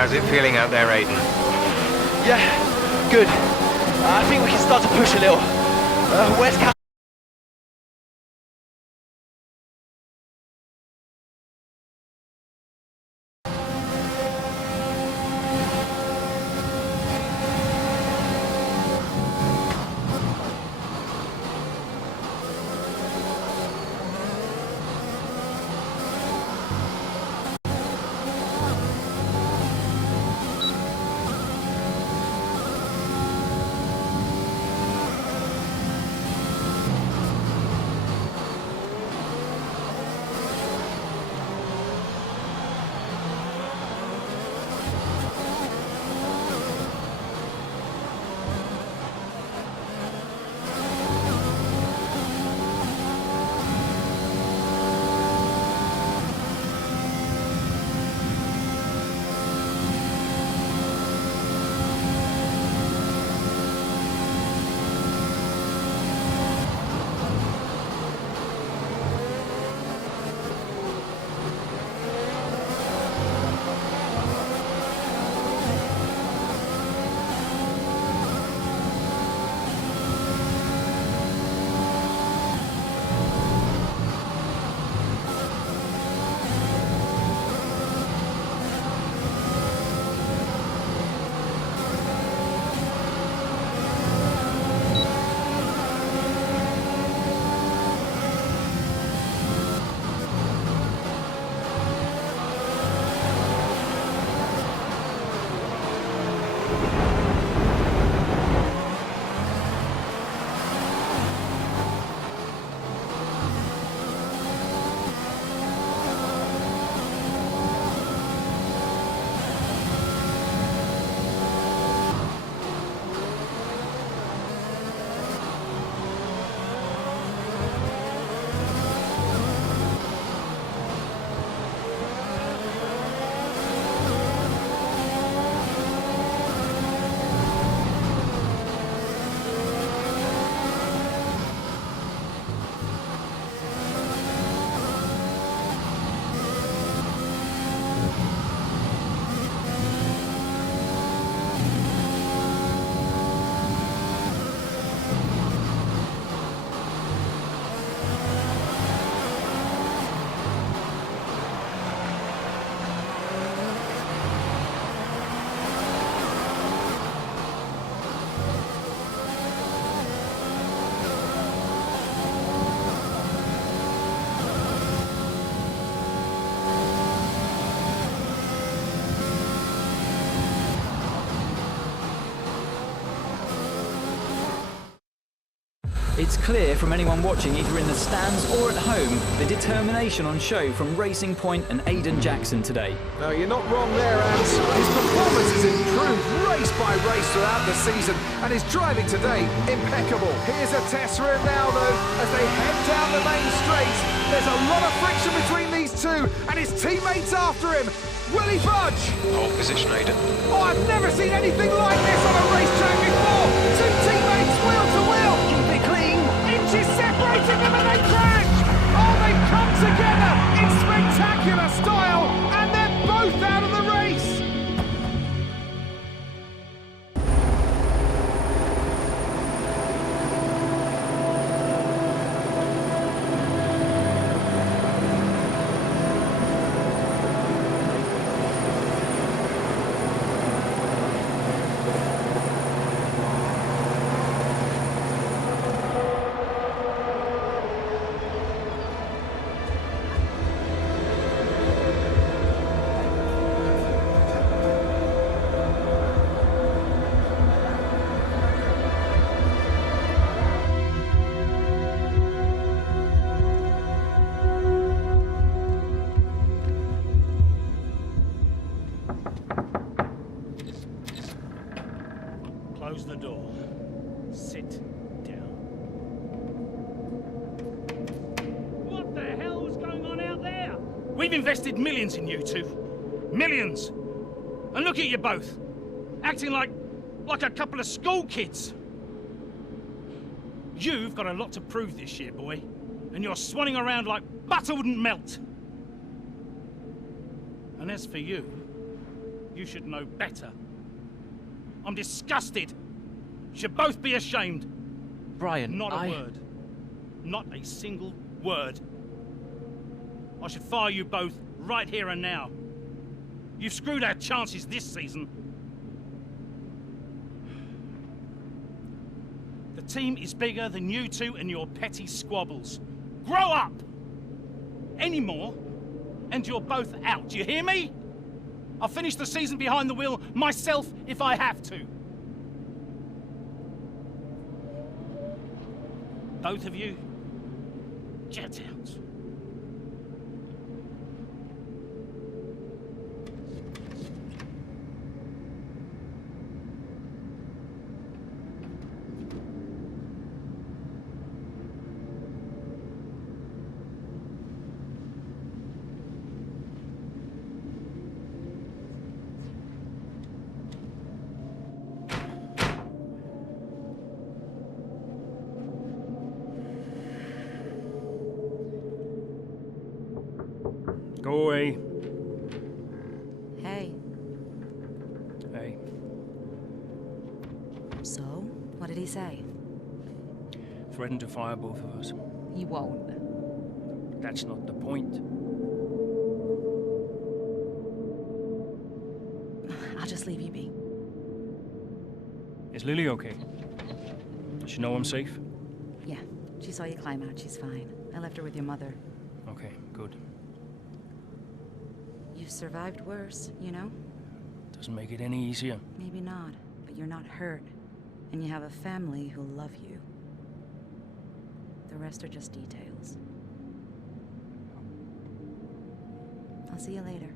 How's it feeling out there, Aiden? Yeah, good. I think we can start to push a little. Where's Cal? It's clear from anyone watching either in the stands or at home the determination on show from Racing Point and Aiden Jackson today. No, you're not wrong there, Ants. His performance has improved race by race throughout the season, and his driving today, impeccable. Here's a test for him now, though, as they head down the main straight. There's a lot of friction between these two, and his teammates after him. Will he budge? Pole position, Aiden. Oh, I've never seen anything like this on a racetrack before. Two teammates wheel to wheel. Keep it clean. Inches separating them and they crash. Oh, they've come together in spectacular style, and they're both out of the race. Close the door. Sit down. What the hell is going on out there? We've invested millions in you two. Millions. And look at you both. Acting like a couple of school kids. You've got a lot to prove this year, boy. And you're swanning around like butter wouldn't melt. And as for you You should know better. I'm disgusted. Should both be ashamed. Brian, Not a word. Not a single word. I should fire you both right here and now. You've screwed our chances this season. The team is bigger than you two and your petty squabbles. Grow up! Any more, and you're both out. Do you hear me? I'll finish the season behind the wheel myself if I have to. Both of you, get out. Go away. Hey. Hey. So, what did he say? Threatened to fire both of us. He won't. That's not the point. I'll just leave you be. Is Lily okay? Does she know I'm safe? Yeah, she saw you climb out. She's fine. I left her with your mother. Okay, good. You've survived worse, you know? Doesn't make it any easier. Maybe not, but you're not hurt. And you have a family who love you. The rest are just details. I'll see you later.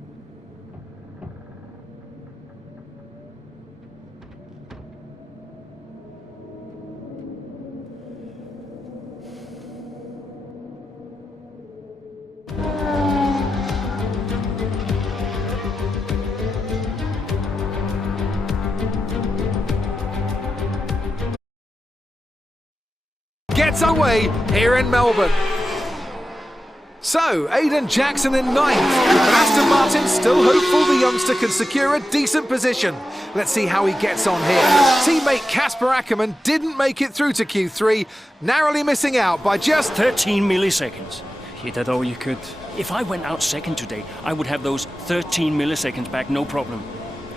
Gets away here in Melbourne. So, Aiden Jackson in ninth, but Aston Martin still hopeful the youngster can secure a decent position. Let's see how he gets on here. Teammate Casper Ackerman didn't make it through to Q3, narrowly missing out by just 13 milliseconds. You did all you could. If I went out second today, I would have those 13 milliseconds back, no problem.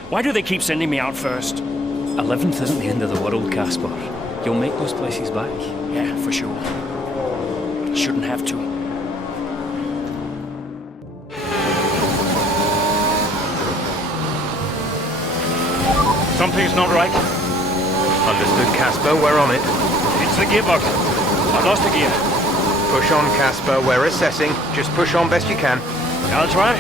Why do they keep sending me out first? 11th isn't the end of the world, Casper. You'll make those places back. Yeah, for sure. But I shouldn't have to. Something's not right. Understood, Casper. We're on it. It's the gearbox. I lost the gear. Push on, Casper. We're assessing. Just push on best you can. I'll try.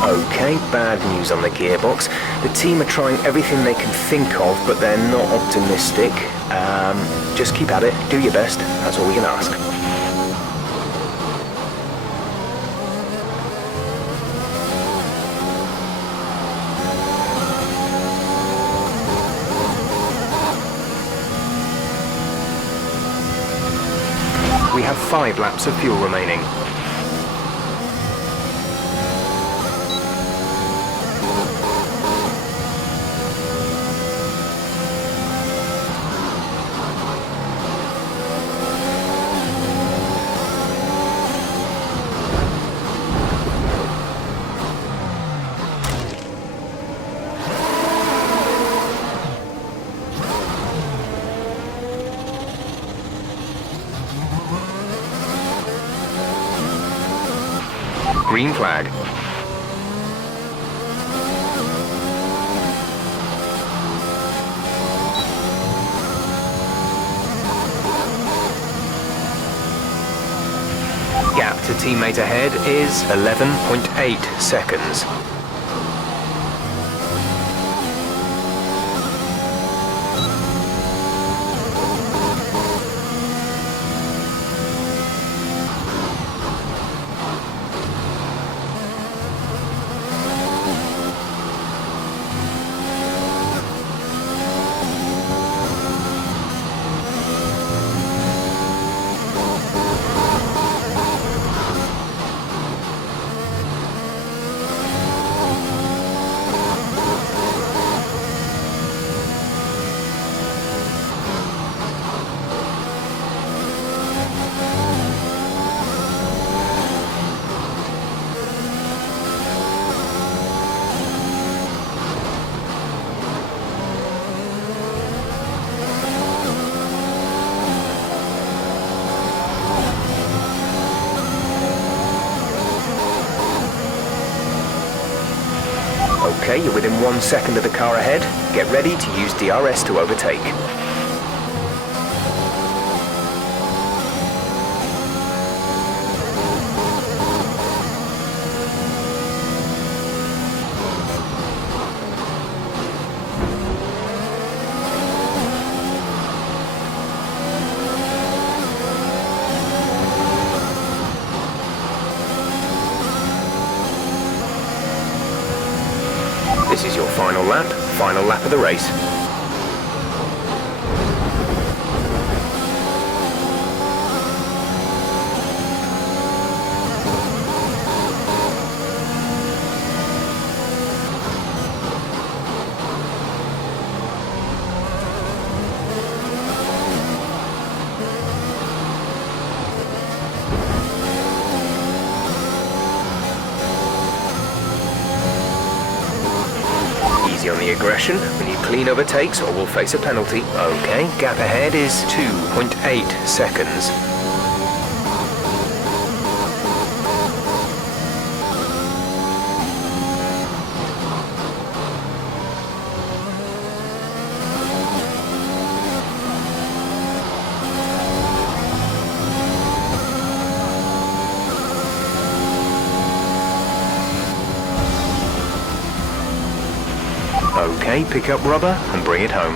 Okay, bad news on the gearbox. The team are trying everything they can think of, but they're not optimistic. Just keep at it, do your best, that's all we can ask. We have 5 laps of fuel remaining. Green flag. Gap to teammate ahead is 11.8 seconds. 1 second of the car ahead. Get ready to use DRS to overtake. This is your final lap of the race. Easy on the aggression. We need clean overtakes or we'll face a penalty. Okay, gap ahead is 2.8 seconds. Okay, pick up rubber and bring it home.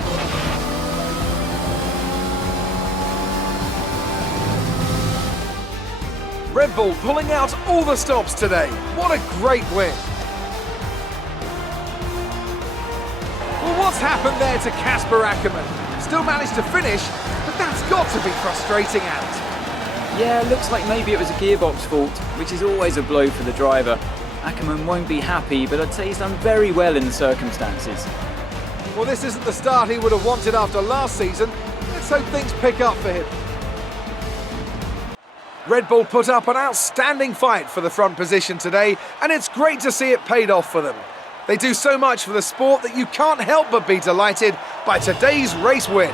Red Bull pulling out all the stops today. What a great win. Well, what's happened there to Casper Ackerman? Still managed to finish, but that's got to be frustrating, Ant. Yeah, looks like maybe it was a gearbox fault, which is always a blow for the driver. Ackerman won't be happy, but I'd say he's done very well in the circumstances. Well, this isn't the start he would have wanted after last season. Let's hope things pick up for him. Red Bull put up an outstanding fight for the front position today, and it's great to see it paid off for them. They do so much for the sport that you can't help but be delighted by today's race win.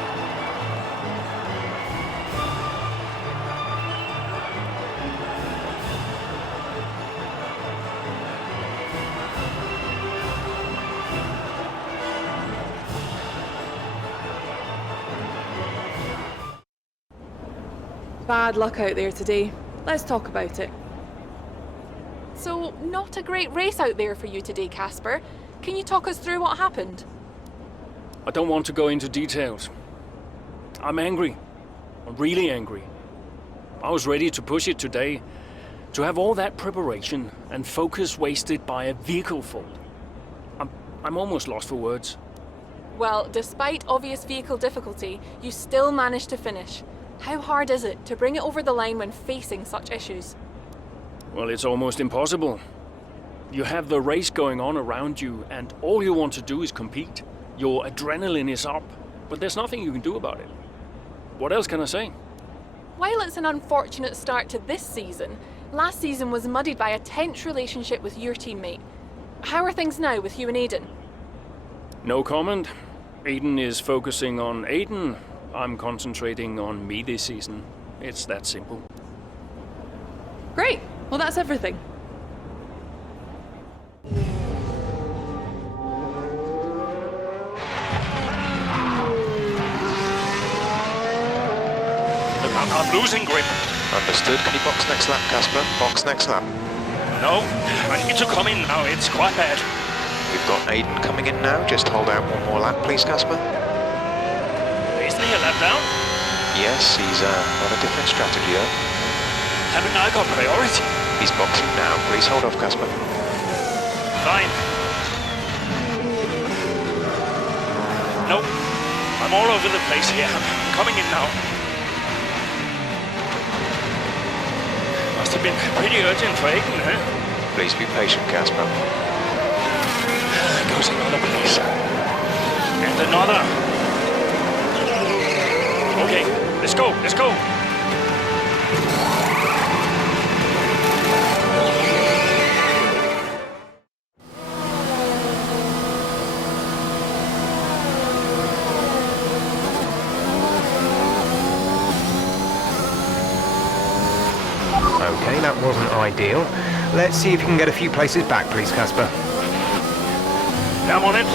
Bad luck out there today. Let's talk about it. So, not a great race out there for you today, Casper. Can you talk us through what happened? I don't want to go into details. I'm angry. I'm really angry. I was ready to push it today, to have all that preparation and focus wasted by a vehicle fault. I'm almost lost for words. Well, despite obvious vehicle difficulty, you still managed to finish. How hard is it to bring it over the line when facing such issues? Well, it's almost impossible. You have the race going on around you and all you want to do is compete. Your adrenaline is up, but there's nothing you can do about it. What else can I say? While it's an unfortunate start to this season, last season was muddied by a tense relationship with your teammate. How are things now with you and Aiden? No comment. Aiden is focusing on Aiden. I'm concentrating on me this season. It's that simple. Great. Well, that's everything. I'm losing grip. Understood. Can you box next lap, Casper? Box next lap. No, I need to come in now. It's quite bad. We've got Aiden coming in now. Just hold out one more lap, please, Casper. Isn't he a lap down? Yes, he's on a different strategy, though. Haven't I got priority? He's boxing now. Please hold off, Casper. Fine. Nope. I'm all over the place here. I'm coming in now. Must have been pretty urgent for Aiden, huh? Please be patient, Casper. There goes another place. And another. Okay, let's go, let's go. Okay, that wasn't ideal. Let's see if you can get a few places back, please, Casper. I'm on it.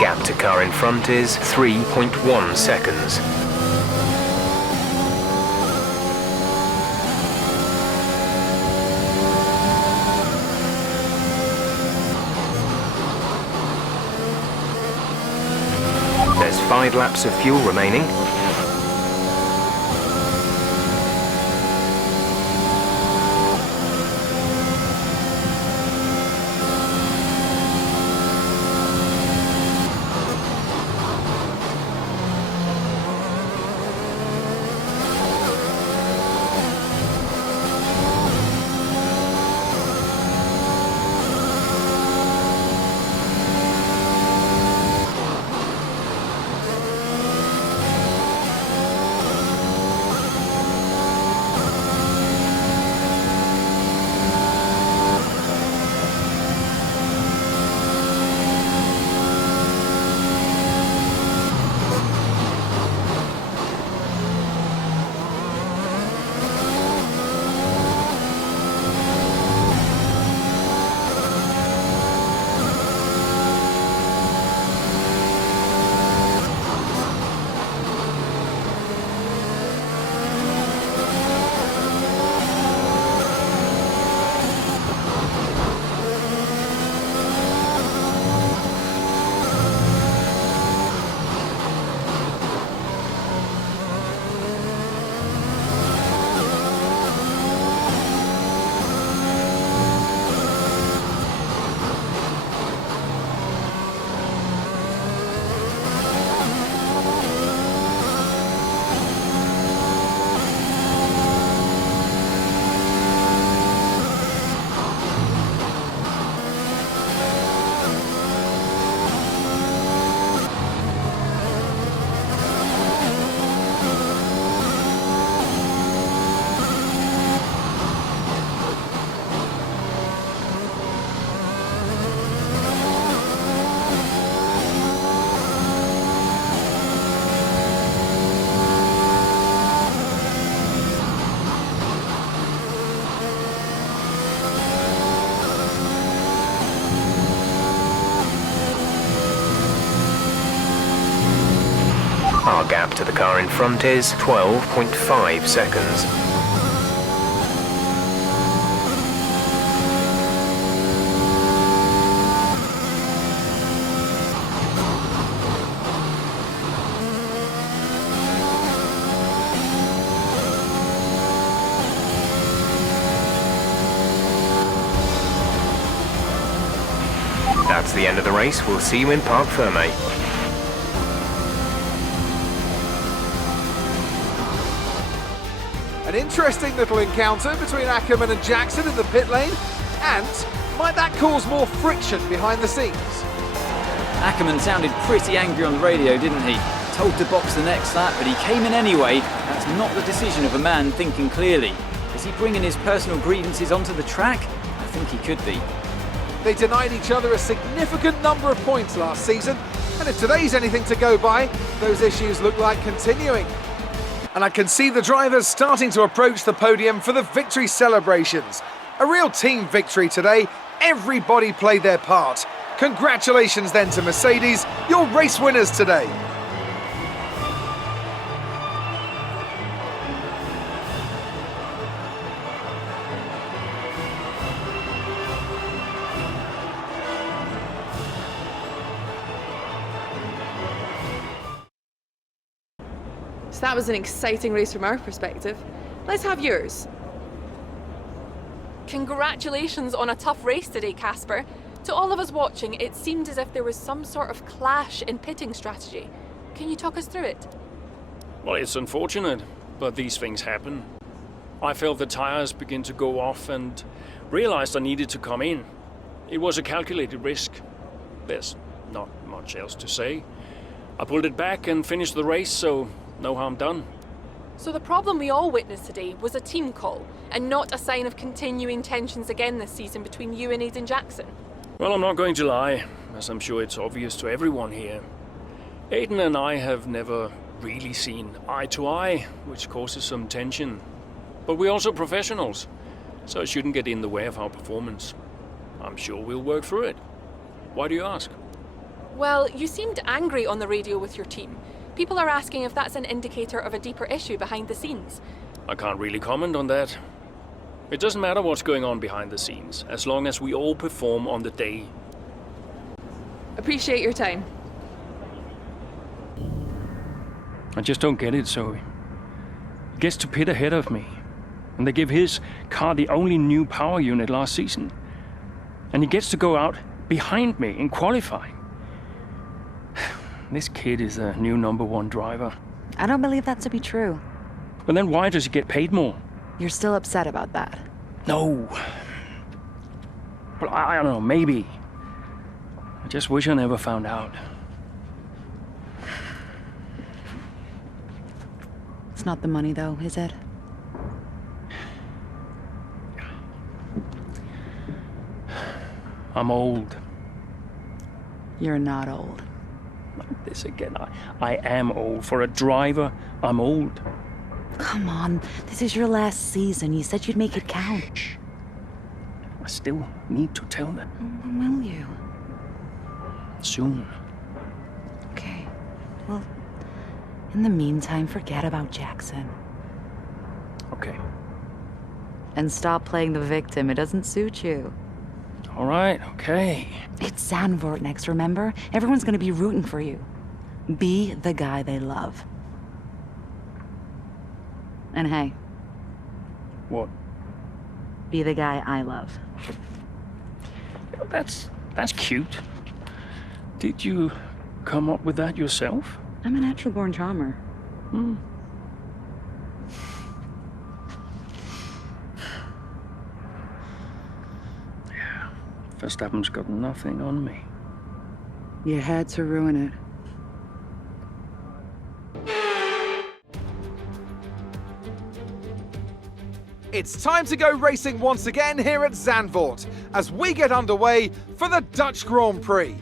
Gap to car in front is 3.1 seconds. There's 5 laps of fuel remaining. Our gap to the car in front is 12.5 seconds. That's the end of the race. We'll see you in Parc Fermé. An interesting little encounter between Ackerman and Jackson in the pit lane, and might that cause more friction behind the scenes? Ackerman sounded pretty angry on the radio, didn't he? Told to box the next lap, but he came in anyway. That's not the decision of a man thinking clearly. Is he bringing his personal grievances onto the track? I think he could be. They denied each other a significant number of points last season, and if today's anything to go by, those issues look like continuing. And I can see the drivers starting to approach the podium for the victory celebrations. A real team victory today. Everybody played their part. Congratulations then to Mercedes, your race winners today. So that was an exciting race from our perspective. Let's have yours. Congratulations on a tough race today, Casper. To all of us watching, it seemed as if there was some sort of clash in pitting strategy. Can you talk us through it? Well, it's unfortunate, but these things happen. I felt the tires begin to go off and realized I needed to come in. It was a calculated risk. There's not much else to say. I pulled it back and finished the race, so no harm done. So the problem we all witnessed today was a team call, and not a sign of continuing tensions again this season between you and Aiden Jackson? Well, I'm not going to lie, as I'm sure it's obvious to everyone here. Aiden and I have never really seen eye to eye, which causes some tension. But we're also professionals, so it shouldn't get in the way of our performance. I'm sure we'll work through it. Why do you ask? Well, you seemed angry on the radio with your team. People are asking if that's an indicator of a deeper issue behind the scenes. I can't really comment on that. It doesn't matter what's going on behind the scenes, as long as we all perform on the day. Appreciate your time. I just don't get it, Zoe. He gets to pit ahead of me, and they give his car the only new power unit last season. And he gets to go out behind me in qualifying. This kid is the new #1 driver. I don't believe that to be true. But then why does he get paid more? You're still upset about that. No. Well, I don't know, maybe. I just wish I never found out. It's not the money, though, is it? I'm old. You're not old. Like this again. I am old. For a driver, I'm old. Come on, this is your last season. You said you'd make it count. I still need to tell them. When will you? Soon. Okay. Well, in the meantime, forget about Jackson. Okay. And stop playing the victim. It doesn't suit you. All right, okay. It's Zandvoort next, remember? Everyone's gonna be rooting for you. Be the guy they love. And hey. What? Be the guy I love. That's cute. Did you come up with that yourself? I'm a natural-born charmer. Yeah. Verstappen's got nothing on me. You had to ruin it. It's time to go racing once again here at Zandvoort as we get underway for the Dutch Grand Prix.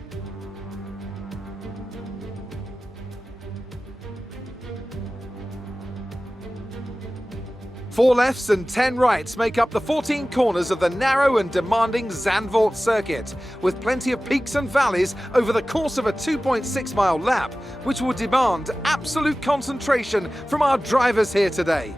Four lefts and 10 rights make up the 14 corners of the narrow and demanding Zandvoort circuit, with plenty of peaks and valleys over the course of a 2.6-mile lap, which will demand absolute concentration from our drivers here today.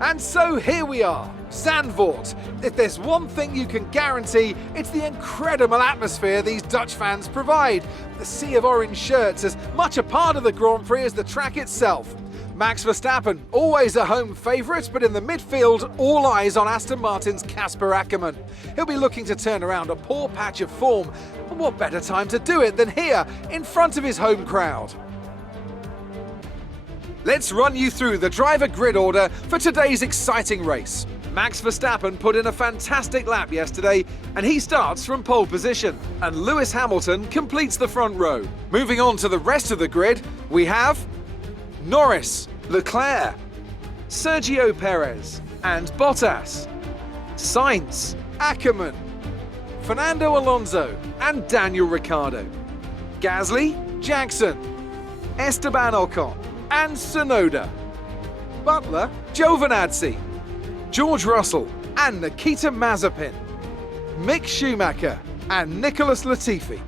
And so here we are, Zandvoort. If there's one thing you can guarantee, it's the incredible atmosphere these Dutch fans provide. The sea of orange shirts as much a part of the Grand Prix as the track itself. Max Verstappen, always a home favourite, but in the midfield, all eyes on Aston Martin's Casper Ackermann. He'll be looking to turn around a poor patch of form, and what better time to do it than here, in front of his home crowd. Let's run you through the driver grid order for today's exciting race. Max Verstappen put in a fantastic lap yesterday, and he starts from pole position, and Lewis Hamilton completes the front row. Moving on to the rest of the grid, we have Norris, Leclerc, Sergio Perez and Bottas, Sainz, Ackermann, Fernando Alonso and Daniel Ricciardo, Gasly, Jackson, Esteban Ocon and Tsunoda, Butler, Giovinazzi, George Russell and Nikita Mazepin, Mick Schumacher and Nicholas Latifi.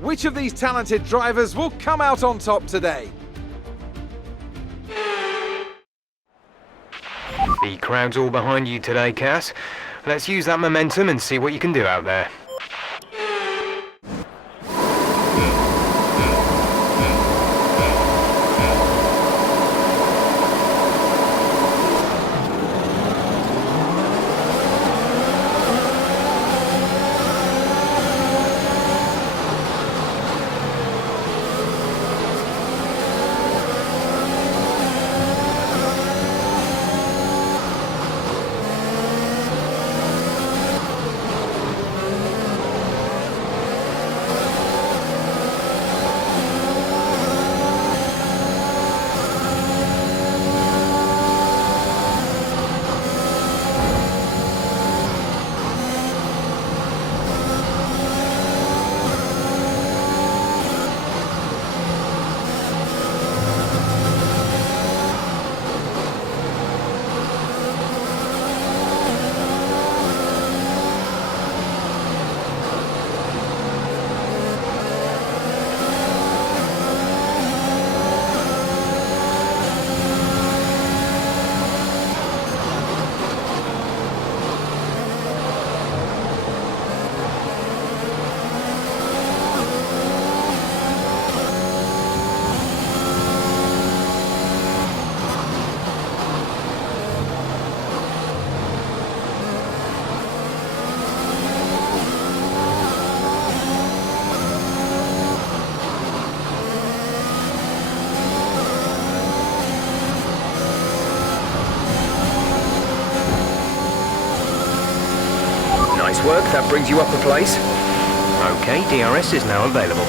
Which of these talented drivers will come out on top today? The crowd's all behind you today, Cass. Let's use that momentum and see what you can do out there. Nice work, that brings you up a place. Okay, DRS is now available.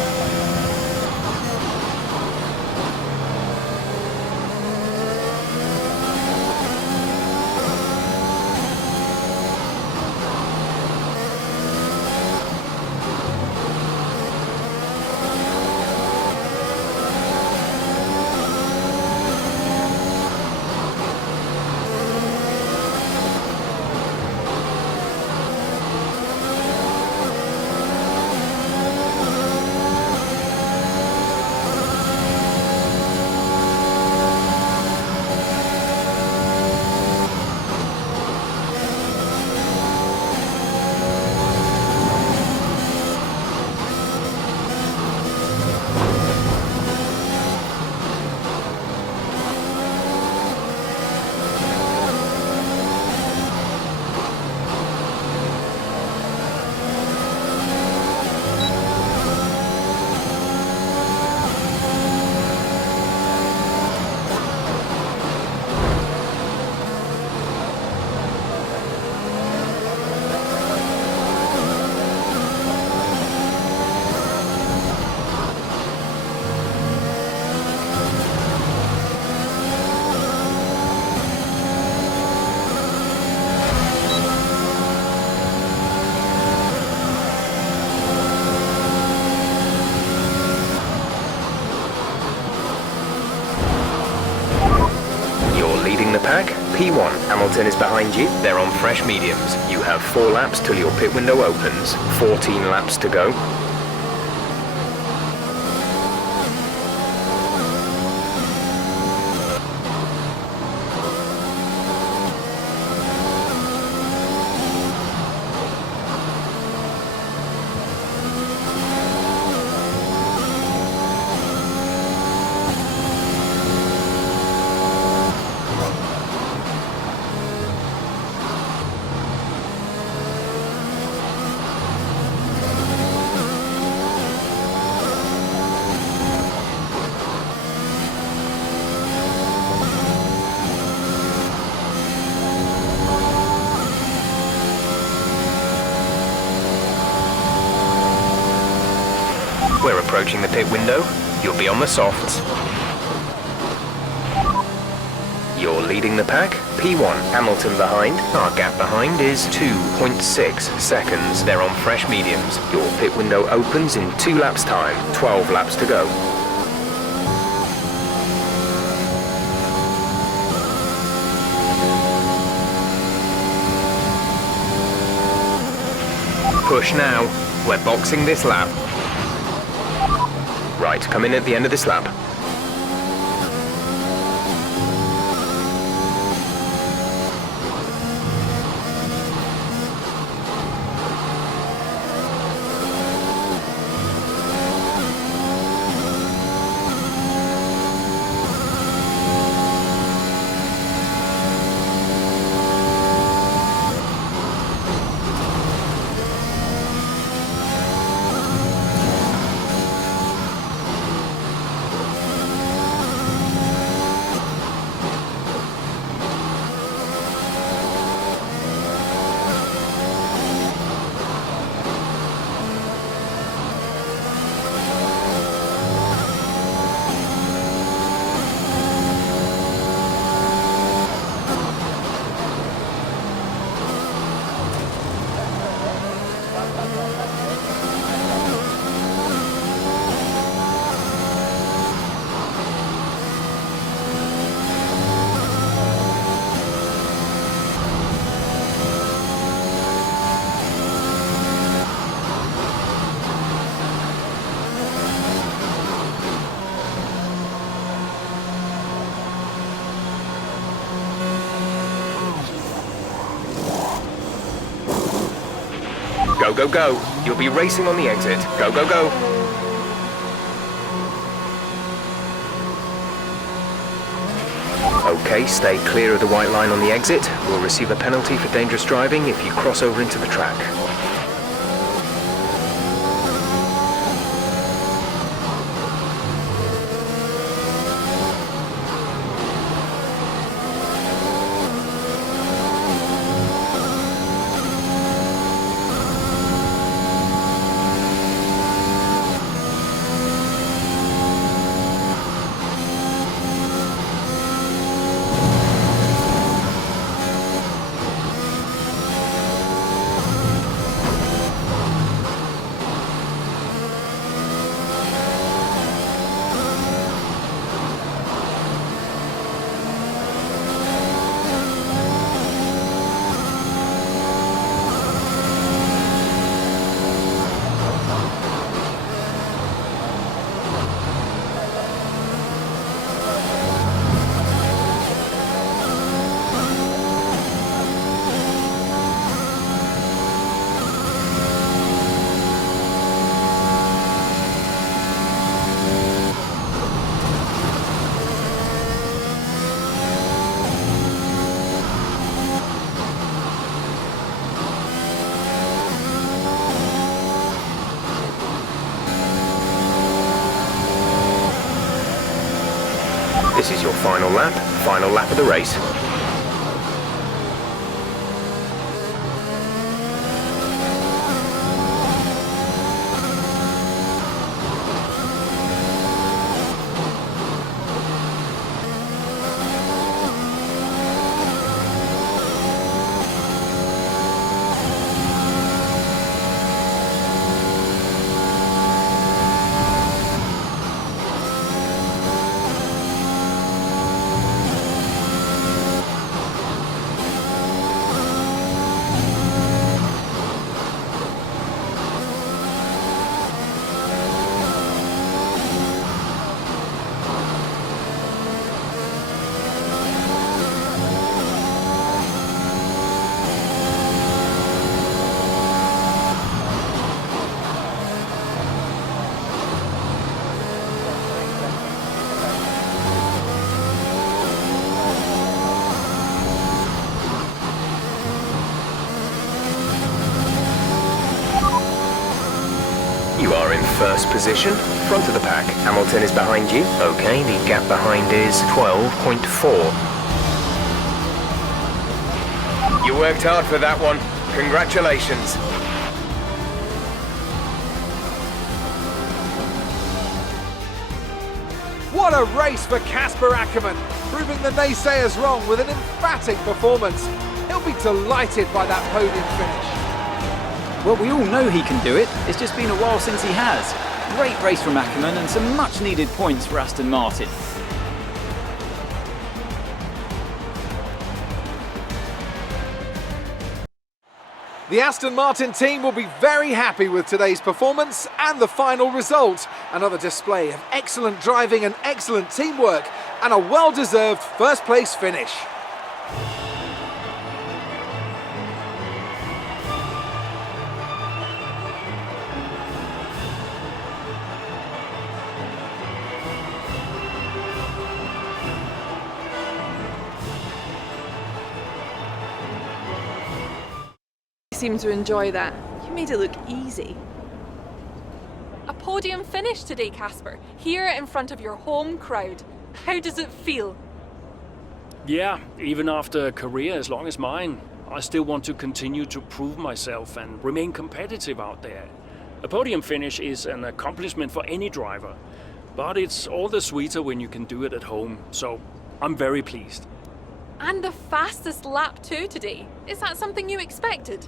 Pack, P1, Hamilton is behind you, they're on fresh mediums. You have 4 laps till your pit window opens, 14 laps to go. We're approaching the pit window. You'll be on the softs. You're leading the pack. P1, Hamilton behind. Our gap behind is 2.6 seconds. They're on fresh mediums. Your pit window opens in 2 laps time. 12 laps to go. Push now. We're boxing this lap. Right, come in at the end of this lap. Go, go, go. You'll be racing on the exit. Go, go, go. Okay, stay clear of the white line on the exit. We'll receive a penalty for dangerous driving if you cross over into the track. This is your final lap of the race. You are in first position, front of the pack. Hamilton is behind you. Okay, the gap behind is 12.4. You worked hard for that one. Congratulations. What a race for Casper Ackermann, proving the naysayers wrong with an emphatic performance. He'll be delighted by that podium finish. Well, we all know he can do it. It's just been a while since he has. Great race from Ackermann and some much needed points for Aston Martin. The Aston Martin team will be very happy with today's performance and the final result. Another display of excellent driving and excellent teamwork, and a well-deserved first-place finish. Seem to enjoy that. You made it look easy. A podium finish today, Casper, here in front of your home crowd. How does it feel? Yeah, even after a career as long as mine, I still want to continue to prove myself and remain competitive out there. A podium finish is an accomplishment for any driver, but it's all the sweeter when you can do it at home, so I'm very pleased. And the fastest lap too today. Is that something you expected?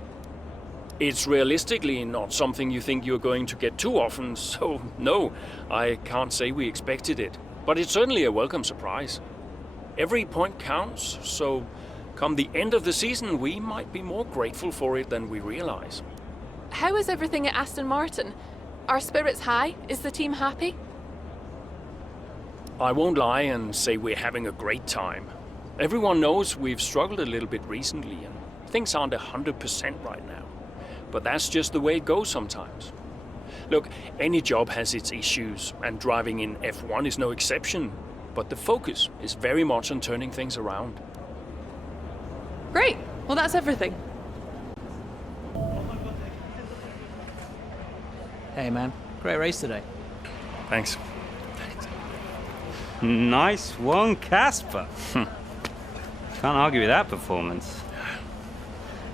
It's realistically not something you think you're going to get too often, so no, I can't say we expected it. But it's certainly a welcome surprise. Every point counts, so come the end of the season we might be more grateful for it than we realize. How is everything at Aston Martin? Are spirits high? Is the team happy? I won't lie and say we're having a great time. Everyone knows we've struggled a little bit recently and things aren't 100% right now. But that's just the way it goes sometimes. Look, any job has its issues, and driving in F1 is no exception. But the focus is very much on turning things around. Great. Well, that's everything. Hey, man. Great race today. Thanks. Nice one, Casper. Can't argue with that performance.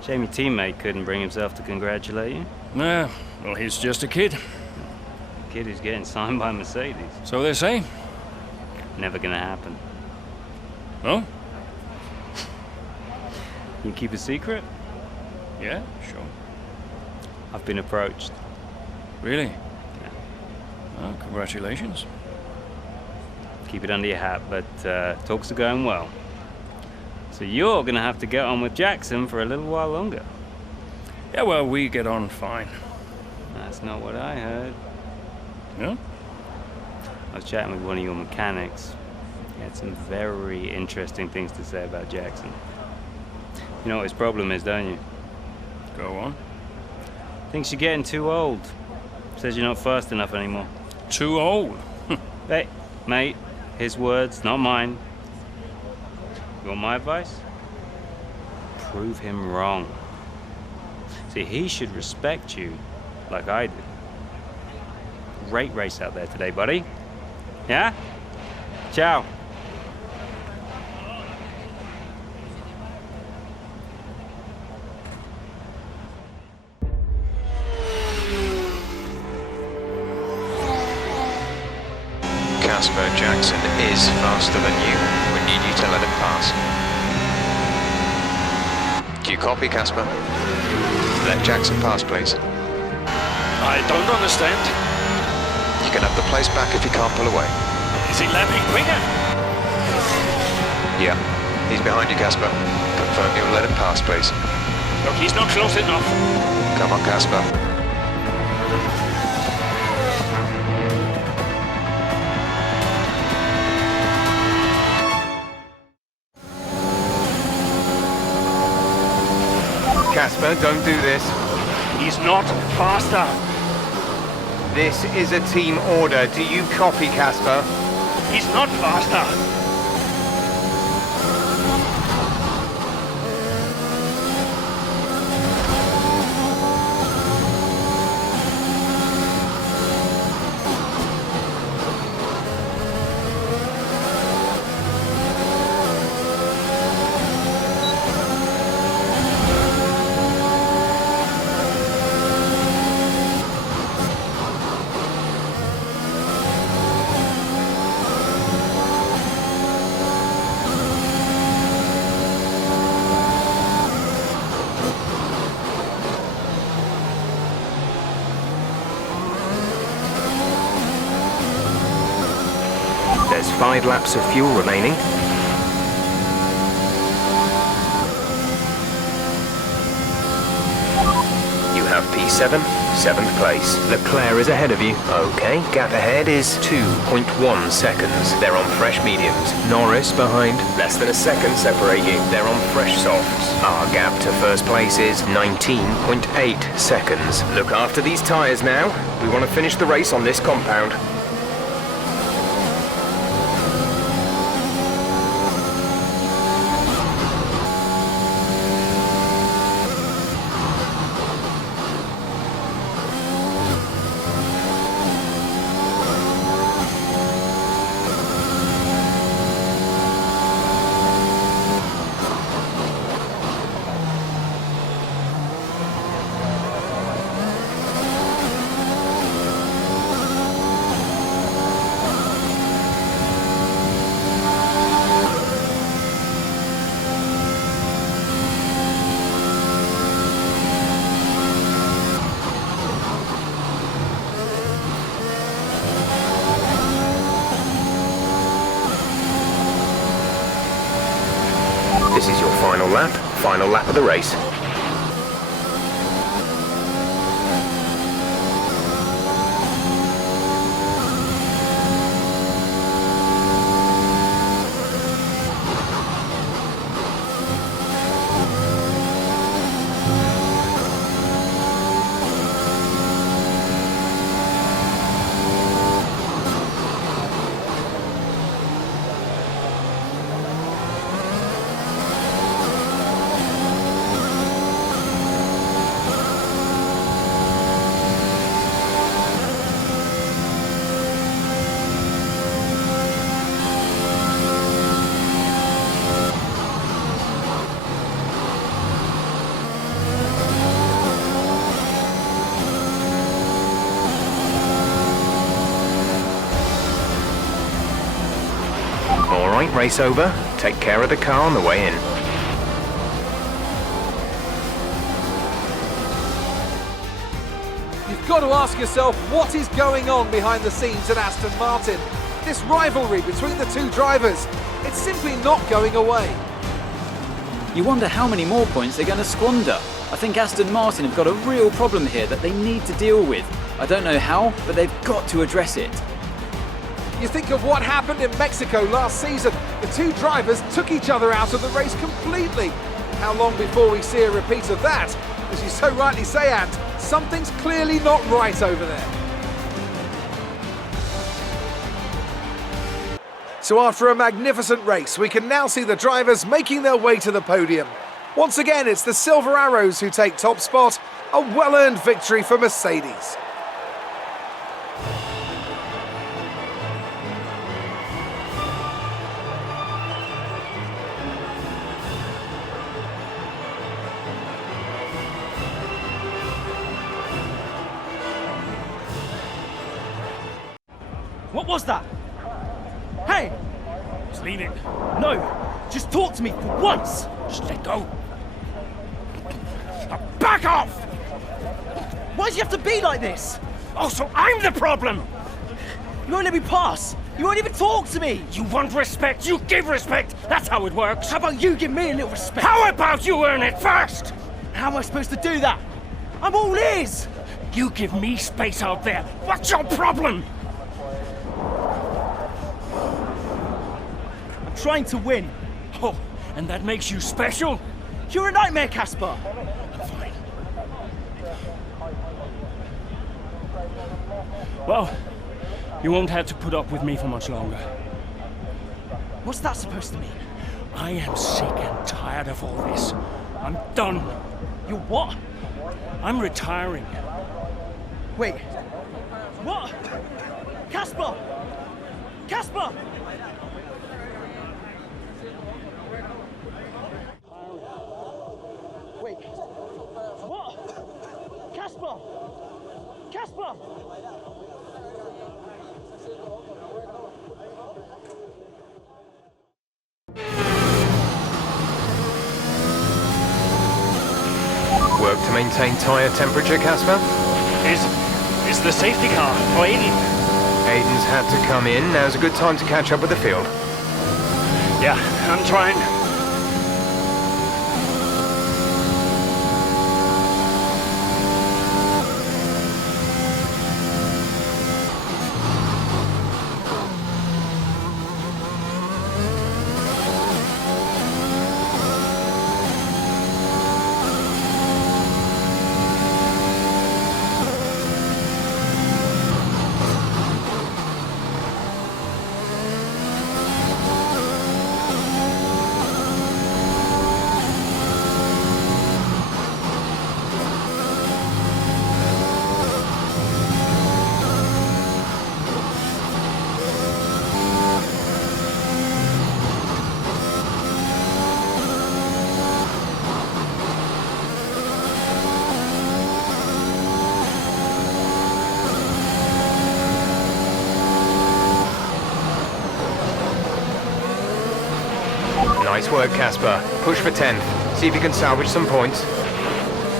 Shame your teammate couldn't bring himself to congratulate you. Nah, well, he's just a kid. A kid who's getting signed by Mercedes. So they say. Never gonna happen. No? You keep a secret? Yeah, sure. I've been approached. Really? Yeah. Well, congratulations. Keep it under your hat, but talks are going well. So you're gonna have to get on with Jackson for a little while longer. Yeah, well, we get on fine. That's not what I heard. No? I was chatting with one of your mechanics. He had some very interesting things to say about Jackson. You know what his problem is, don't you? Go on. Thinks you're getting too old. Says you're not fast enough anymore. Too old? Hey, mate, his words, not mine. You want my advice? Prove him wrong. See, he should respect you like I do. Great race out there today, buddy. Yeah? Ciao. Casper, Jackson is faster than you. We need you to let him pass. Do you copy, Casper? Let Jackson pass, please. I don't understand. You can have the place back if you can't pull away. Is he lapping quicker? Yeah, he's behind you, Casper. Confirm you'll let him pass, please. Look, he's not close enough. Come on, Casper. Casper, don't do this. He's not faster. This is a team order. Do you copy, Casper? He's not faster. There's 5 laps of fuel remaining. P7, 7th place. Leclerc is ahead of you. Okay, gap ahead is 2.1 seconds. They're on fresh mediums. Norris behind. Less than a second separate you. They're on fresh softs. Our gap to first place is 19.8 seconds. Look after these tyres now. We want to finish the race on this compound. This is your final lap of the race. Alright, race over. Take care of the car on the way in. You've got to ask yourself what is going on behind the scenes at Aston Martin. This rivalry between the two drivers, it's simply not going away. You wonder how many more points they're going to squander. I think Aston Martin have got a real problem here that they need to deal with. I don't know how, but they've got to address it. You think of what happened in Mexico last season. The two drivers took each other out of the race completely. How long before we see a repeat of that? As you so rightly say, Ant, something's clearly not right over there. So after a magnificent race, we can now see the drivers making their way to the podium. Once again, it's the Silver Arrows who take top spot. A well-earned victory for Mercedes. What was that? Hey! Just leave it. No! Just talk to me for once! Just let go. Now back off! Why do you have to be like this? Oh, so I'm the problem! You won't let me pass! You won't even talk to me! You want respect, you give respect! That's how it works! How about you give me a little respect? How about you earn it first? How am I supposed to do that? I'm all ears! You give me space out there. What's your problem? Trying to win. Oh, and that makes you special? You're a nightmare, Casper. I'm fine. Well, you won't have to put up with me for much longer. What's that supposed to mean? I am sick and tired of all this. I'm done. You what? I'm retiring. Wait. What? Casper! Casper! Wait. What? Casper! Casper! Work to maintain tyre temperature, Casper? Is the safety car for Aiden? Aiden's had to come in. Now's a good time to catch up with the field. Yeah, I'm trying. Nice work, Casper. Push for 10th. See if you can salvage some points.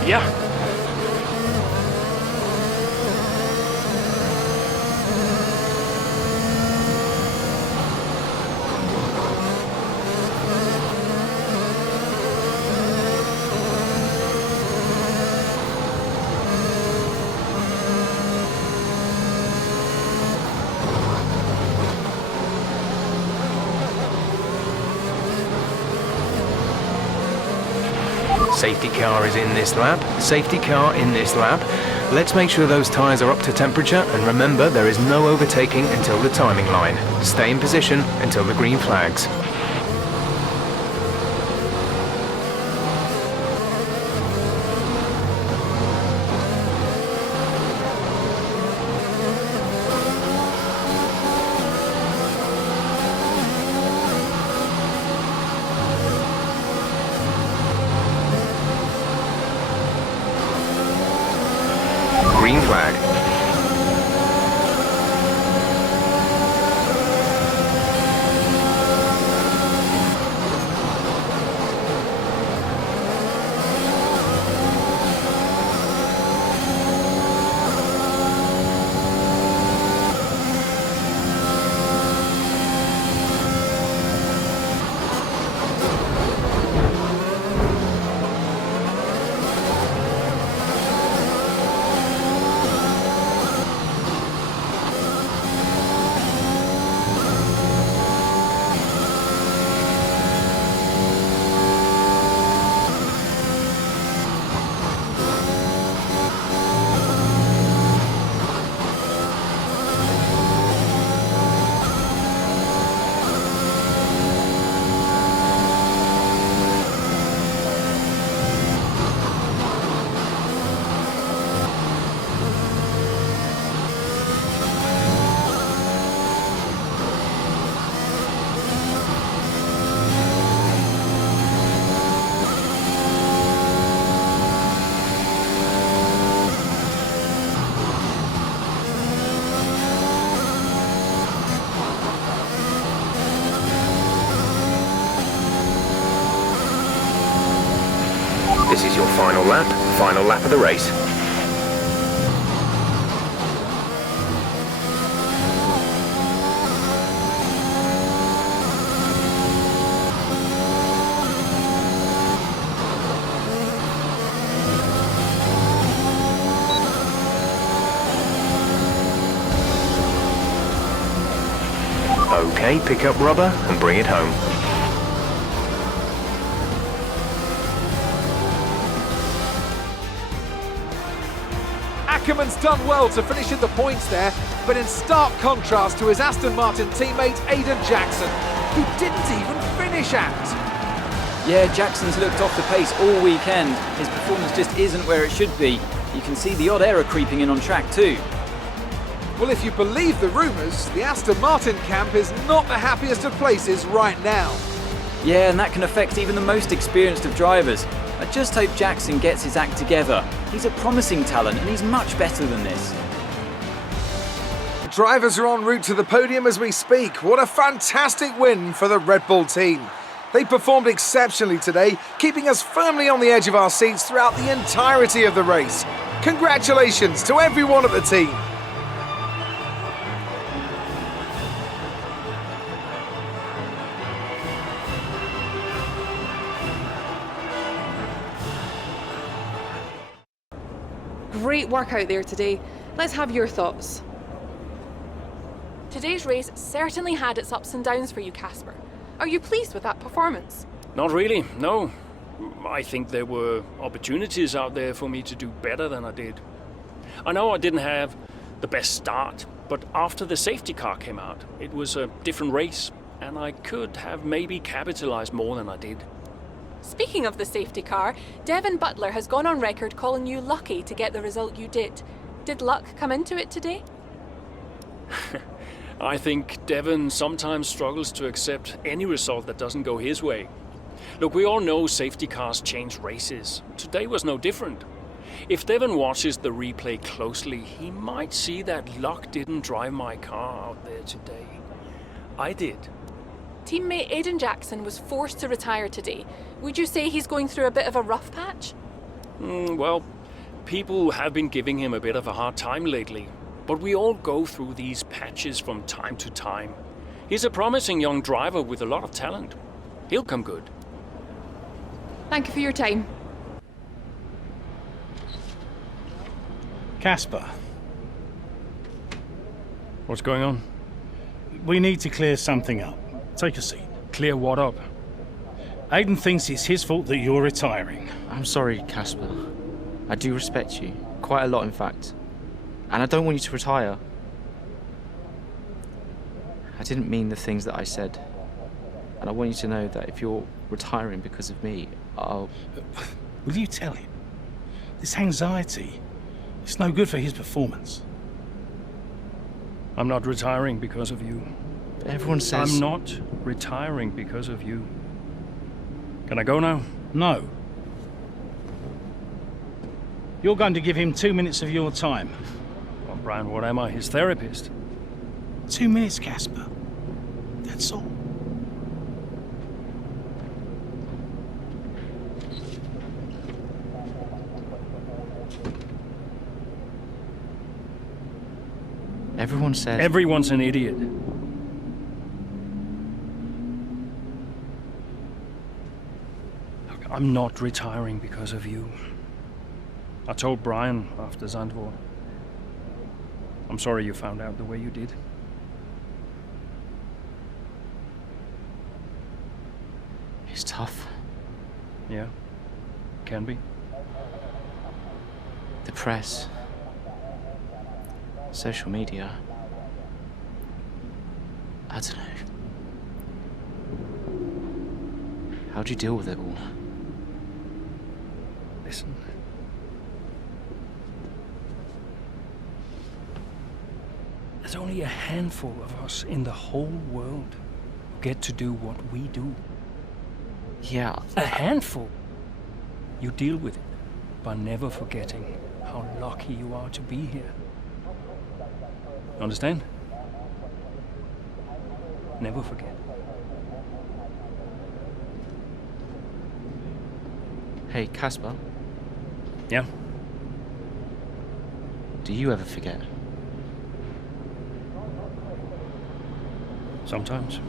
Yeah. Safety car is in this lap. Safety car in this lap. Let's make sure those tyres are up to temperature, and remember there is no overtaking until the timing line. Stay in position until the green flags. Green flag. This is your final lap of the race. Okay, pick up rubber and bring it home. Ackerman's done well to finish in the points there, but in stark contrast to his Aston Martin teammate Aiden Jackson, who didn't even finish at. Yeah, Jackson's looked off the pace all weekend. His performance just isn't where it should be. You can see the odd error creeping in on track too. Well, if you believe the rumours, the Aston Martin camp is not the happiest of places right now. Yeah, and that can affect even the most experienced of drivers. I just hope Jackson gets his act together. He's a promising talent and he's much better than this. Drivers are en route to the podium as we speak. What a fantastic win for the Red Bull team. They performed exceptionally today, keeping us firmly on the edge of our seats throughout the entirety of the race. Congratulations to everyone at the team. Great work out there today. Let's have your thoughts. Today's race certainly had its ups and downs for you, Casper. Are you pleased with that performance? Not really, no. I think there were opportunities out there for me to do better than I did. I know I didn't have the best start, but after the safety car came out, it was a different race, and I could have maybe capitalized more than I did. Speaking of the safety car, Devin Butler has gone on record calling you lucky to get the result you did. Did luck come into it today? I think Devin sometimes struggles to accept any result that doesn't go his way. Look, we all know safety cars change races. Today was no different. If Devin watches the replay closely, he might see that luck didn't drive my car out there today. I did. Teammate Aiden Jackson was forced to retire today. Would you say he's going through a bit of a rough patch? Well, people have been giving him a bit of a hard time lately. But we all go through these patches from time to time. He's a promising young driver with a lot of talent. He'll come good. Thank you for your time. Casper, What's going on? we need to clear something up. Take a seat. Clear what up? Aiden thinks it's his fault that you're retiring. I'm sorry, Casper. I do respect you. Quite a lot, in fact. And I don't want you to retire. I didn't mean the things that I said. And I want you to know that if you're retiring because of me, I'll... Will you tell him? This anxiety, it's no good for his performance. I'm not retiring because of you. Everyone says... I'm not retiring because of you. Can I go now? No. You're going to give him 2 minutes of your time. Well, Brian, what am I? His therapist? 2 minutes, Casper. That's all. Everyone says... Everyone's an idiot. Look, I'm not retiring because of you. I told Brian after Zandvoort. I'm sorry you found out the way you did. It's tough. Yeah, can be. The press. Social media. I don't know. How do you deal with it all? Listen. There's only a handful of us in the whole world who get to do what we do. Yeah. A handful. You deal with it by never forgetting how lucky you are to be here. Understand? Never forget. Hey, Casper. Yeah? Do you ever forget? Sometimes.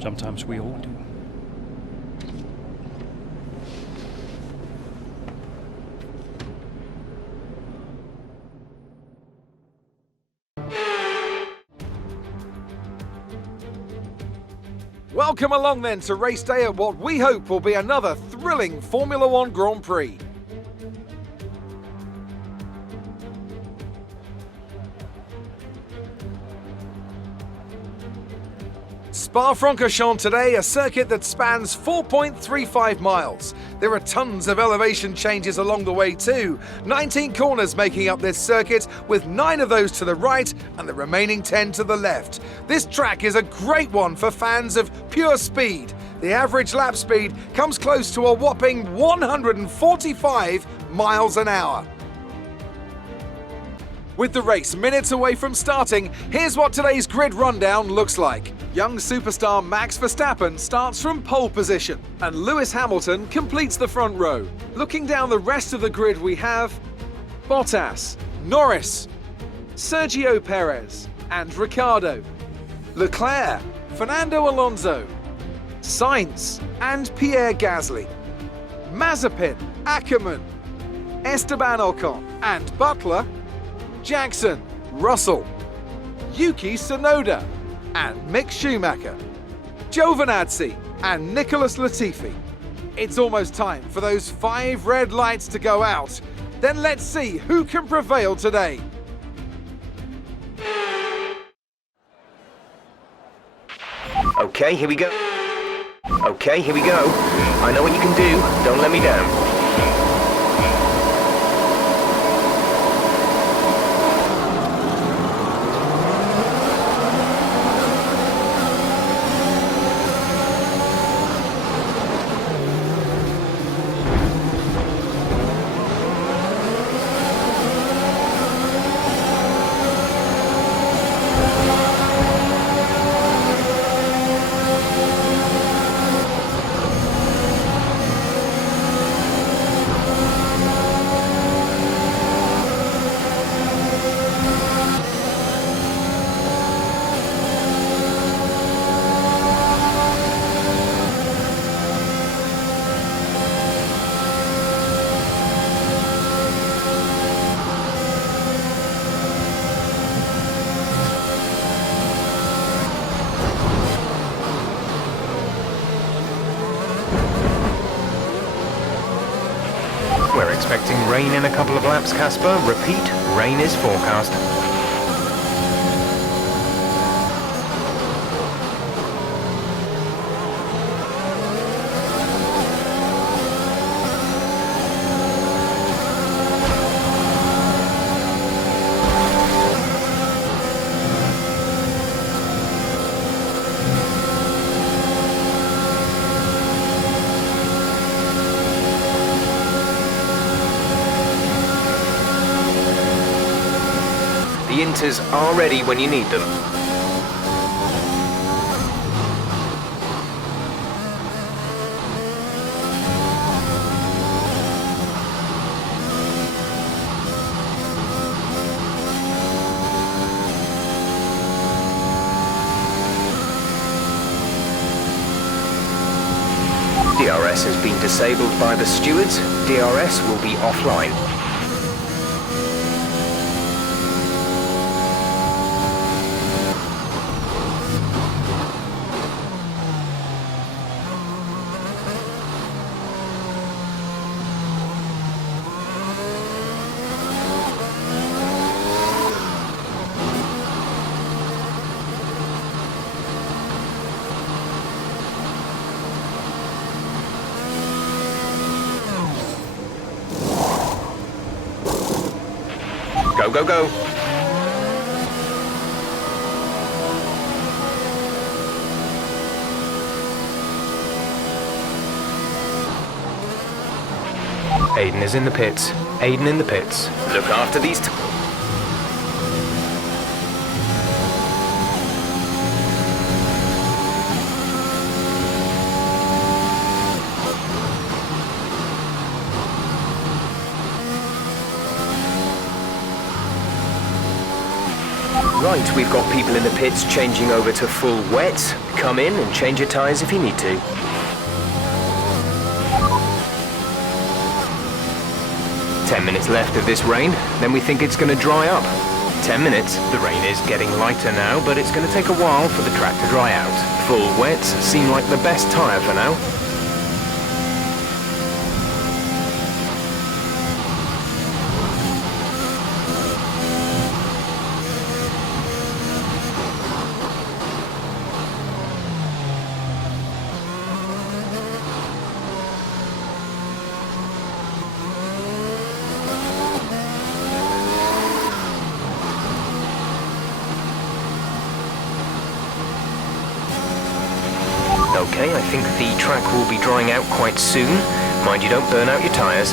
Sometimes we all do. Welcome along then to race day at what we hope will be another thrilling Formula One Grand Prix. Spa-Francorchamps today, a circuit that spans 4.35 miles. There are tons of elevation changes along the way too. 19 corners making up this circuit, with 9 of those to the right and the remaining 10 to the left. This track is a great one for fans of pure speed. The average lap speed comes close to a whopping 145 miles an hour. With the race minutes away from starting, here's what today's grid rundown looks like. Young superstar Max Verstappen starts from pole position, and Lewis Hamilton completes the front row. Looking down the rest of the grid, we have Bottas, Norris, Sergio Perez and Ricciardo, Leclerc, Fernando Alonso, Sainz and Pierre Gasly, Mazepin, Ackermann, Esteban Ocon and Butler, Jackson, Russell, Yuki Tsunoda and Mick Schumacher, Giovinazzi and Nicholas Latifi. It's almost time for those 5 red lights to go out. Then let's see who can prevail today. Okay, here we go. Okay, here we go. I know what you can do. Don't let me down. We're expecting rain in a couple of laps, Casper. Repeat, rain is forecast. The Inters are ready when you need them. DRS has been disabled by the stewards. DRS will be offline. Go, go, go. Aiden is in the pits. Aiden in the pits. Look after these. Right, we've got people in the pits changing over to full wet. Come in and change your tyres if you need to. "10 minutes left of this rain, then we think it's going to dry up. 10 minutes. The rain is getting lighter now, but it's going to take a while for the track to dry out. Full wets seem like the best tyre for now. Okay, I think the track will be drying out quite soon. Mind you don't burn out your tyres.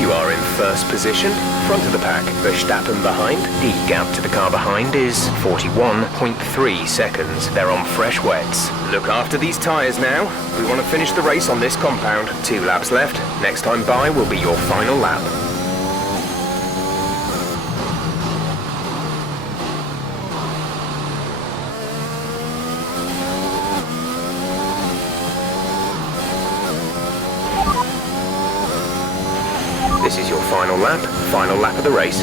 You are in first position, front of the pack. Verstappen behind. The gap to the car behind is 41.3 seconds. They're on fresh wets. Look after these tyres now. We want to finish the race on this compound. 2 laps left. Next time by will be your final lap. This is your final lap of the race.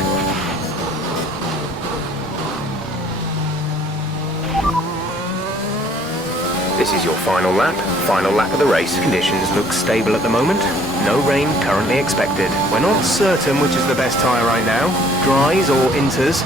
This is your final lap of the race. Conditions look stable at the moment. No rain currently expected. We're not certain which is the best tyre right now, dries or inters.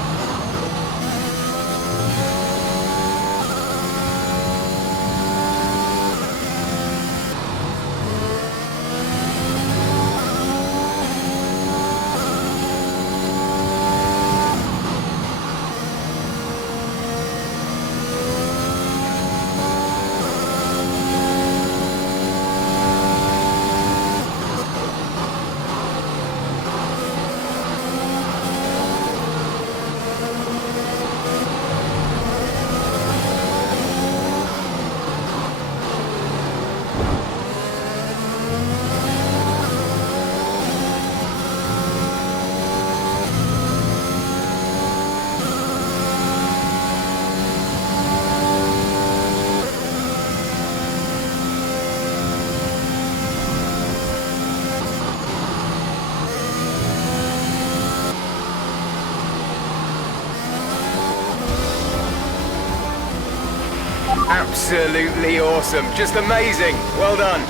Absolutely awesome. Just amazing. Well done.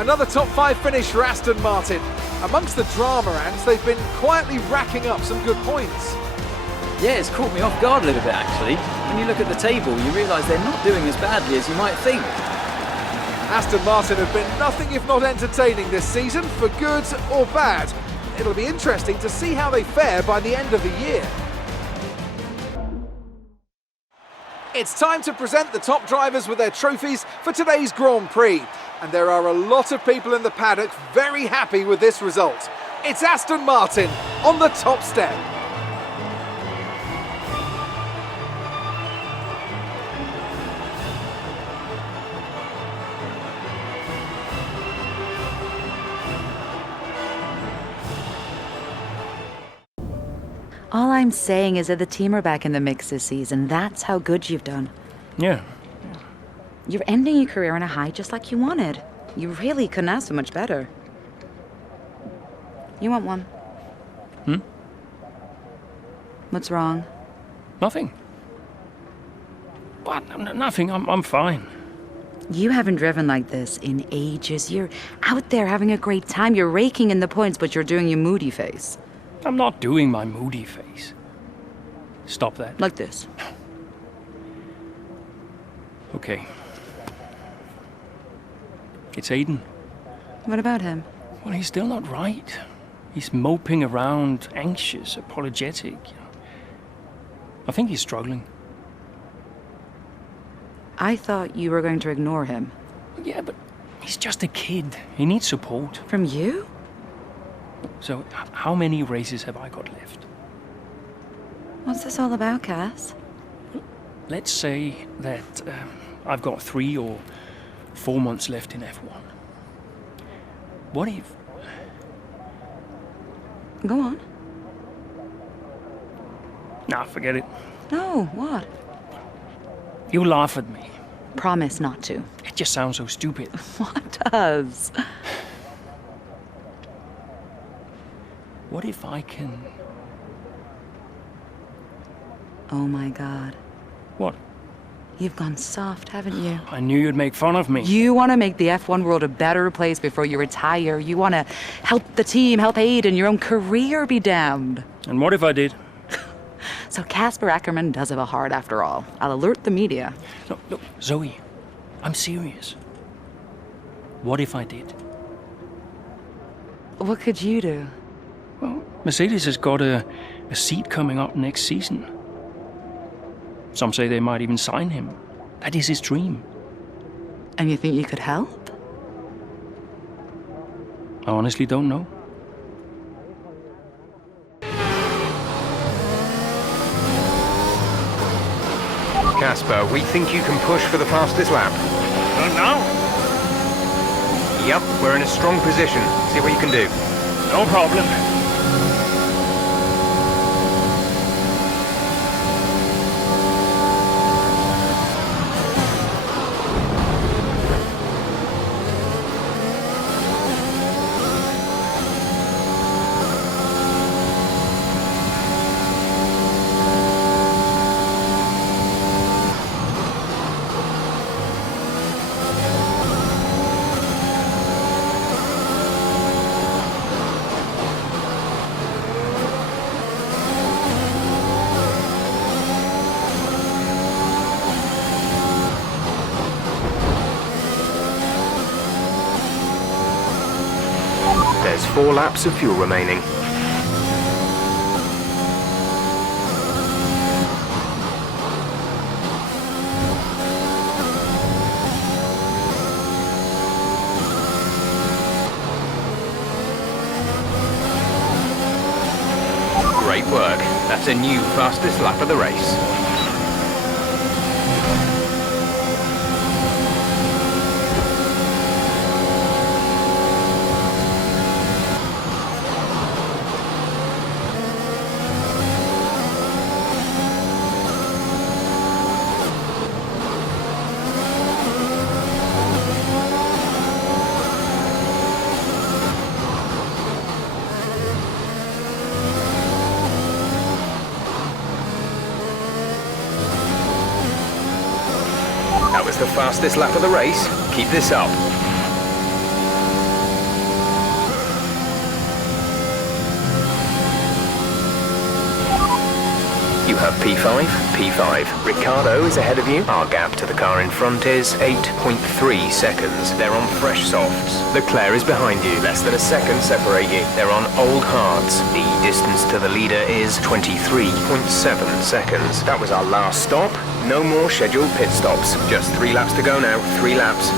Another top 5 finish for Aston Martin. Amongst the drama ants, they've been quietly racking up some good points. Yeah, it's caught me off guard a little bit actually. When you look at the table, you realise they're not doing as badly as you might think. Aston Martin have been nothing if not entertaining this season, for good or bad. It'll be interesting to see how they fare by the end of the year. It's time to present the top drivers with their trophies for today's Grand Prix. And there are a lot of people in the paddock very happy with this result. It's Aston Martin on the top step. All I'm saying is that the team are back in the mix this season. That's how good you've done. Yeah. You're ending your career on a high just like you wanted. You really couldn't ask for much better. You want one? What's wrong? Nothing. What? Nothing. I'm fine. You haven't driven like this in ages. You're out there having a great time. You're raking in the points, but you're doing your moody face. I'm not doing my moody face. Stop that. Like this. Okay. It's Aiden. What about him? Well, he's still not right. He's moping around, anxious, apologetic. I think he's struggling. I thought you were going to ignore him. Yeah, but he's just a kid. He needs support. From you? So, how many races have I got left? What's this all about, Cass? Let's say that I've got 3 or 4 months left in F1. What if... Go on. Nah, forget it. No, what? You laugh at me. Promise not to. It just sounds so stupid. What does? What if I can... Oh my God. What? You've gone soft, haven't you? I knew you'd make fun of me. You want to make the F1 world a better place before you retire. You want to help the team, help Aiden, your own career be damned. And what if I did? So Casper Ackerman does have a heart after all. I'll alert the media. Look, Zoe, I'm serious. What if I did? What could you do? Well, Mercedes has got a seat coming up next season. Some say they might even sign him. That is his dream. And you think you could help? I honestly don't know. Casper, we think you can push for the fastest lap. Now? Yep, we're in a strong position. See what you can do. No problem. There's 4 laps of fuel remaining. Great work. That's a new fastest lap of the race. That was the fastest lap of the race. Keep this up. You have P5, P5. Ricardo is ahead of you. Our gap to the car in front is 8.3 seconds. They're on fresh softs. Leclerc is behind you. Less than a second separate you. They're on old hards. The distance to the leader is 23.7 seconds. That was our last stop. No more scheduled pit stops. Just 3 laps to go now. 3 laps.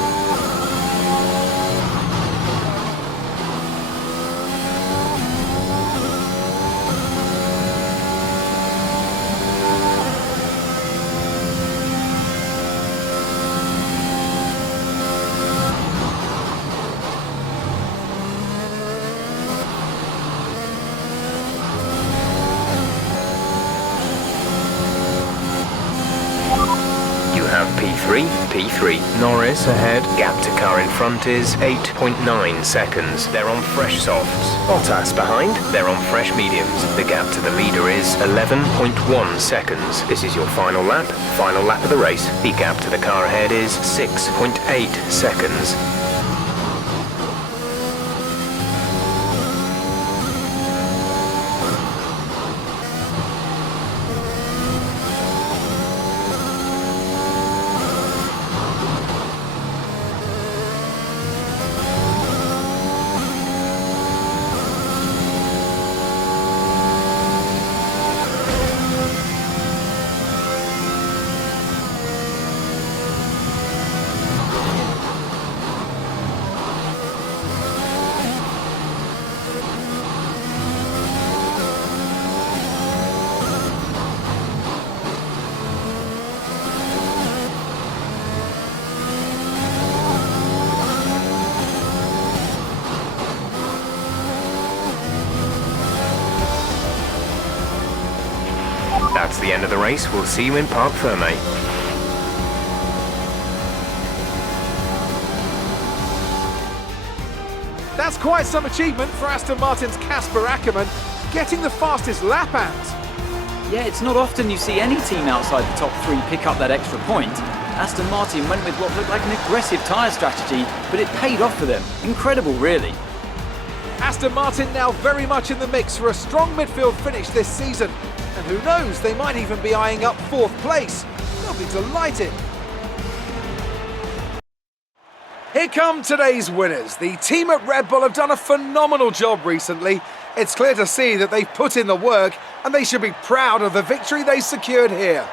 P3. Norris ahead. Gap to car in front is 8.9 seconds. They're on fresh softs. Bottas behind. They're on fresh mediums. The gap to the leader is 11.1 seconds. This is your final lap. Final lap of the race. The gap to the car ahead is 6.8 seconds. That's the end of the race. We'll see you in Parc Fermé. That's quite some achievement for Aston Martin's Casper Ackermann, getting the fastest lap out. Yeah, it's not often you see any team outside the top 3 pick up that extra point. Aston Martin went with what looked like an aggressive tyre strategy, but it paid off for them. Incredible, really. Aston Martin now very much in the mix for a strong midfield finish this season. And who knows, they might even be eyeing up 4th place. They'll be delighted. Here come today's winners. The team at Red Bull have done a phenomenal job recently. It's clear to see that they've put in the work and they should be proud of the victory they secured here.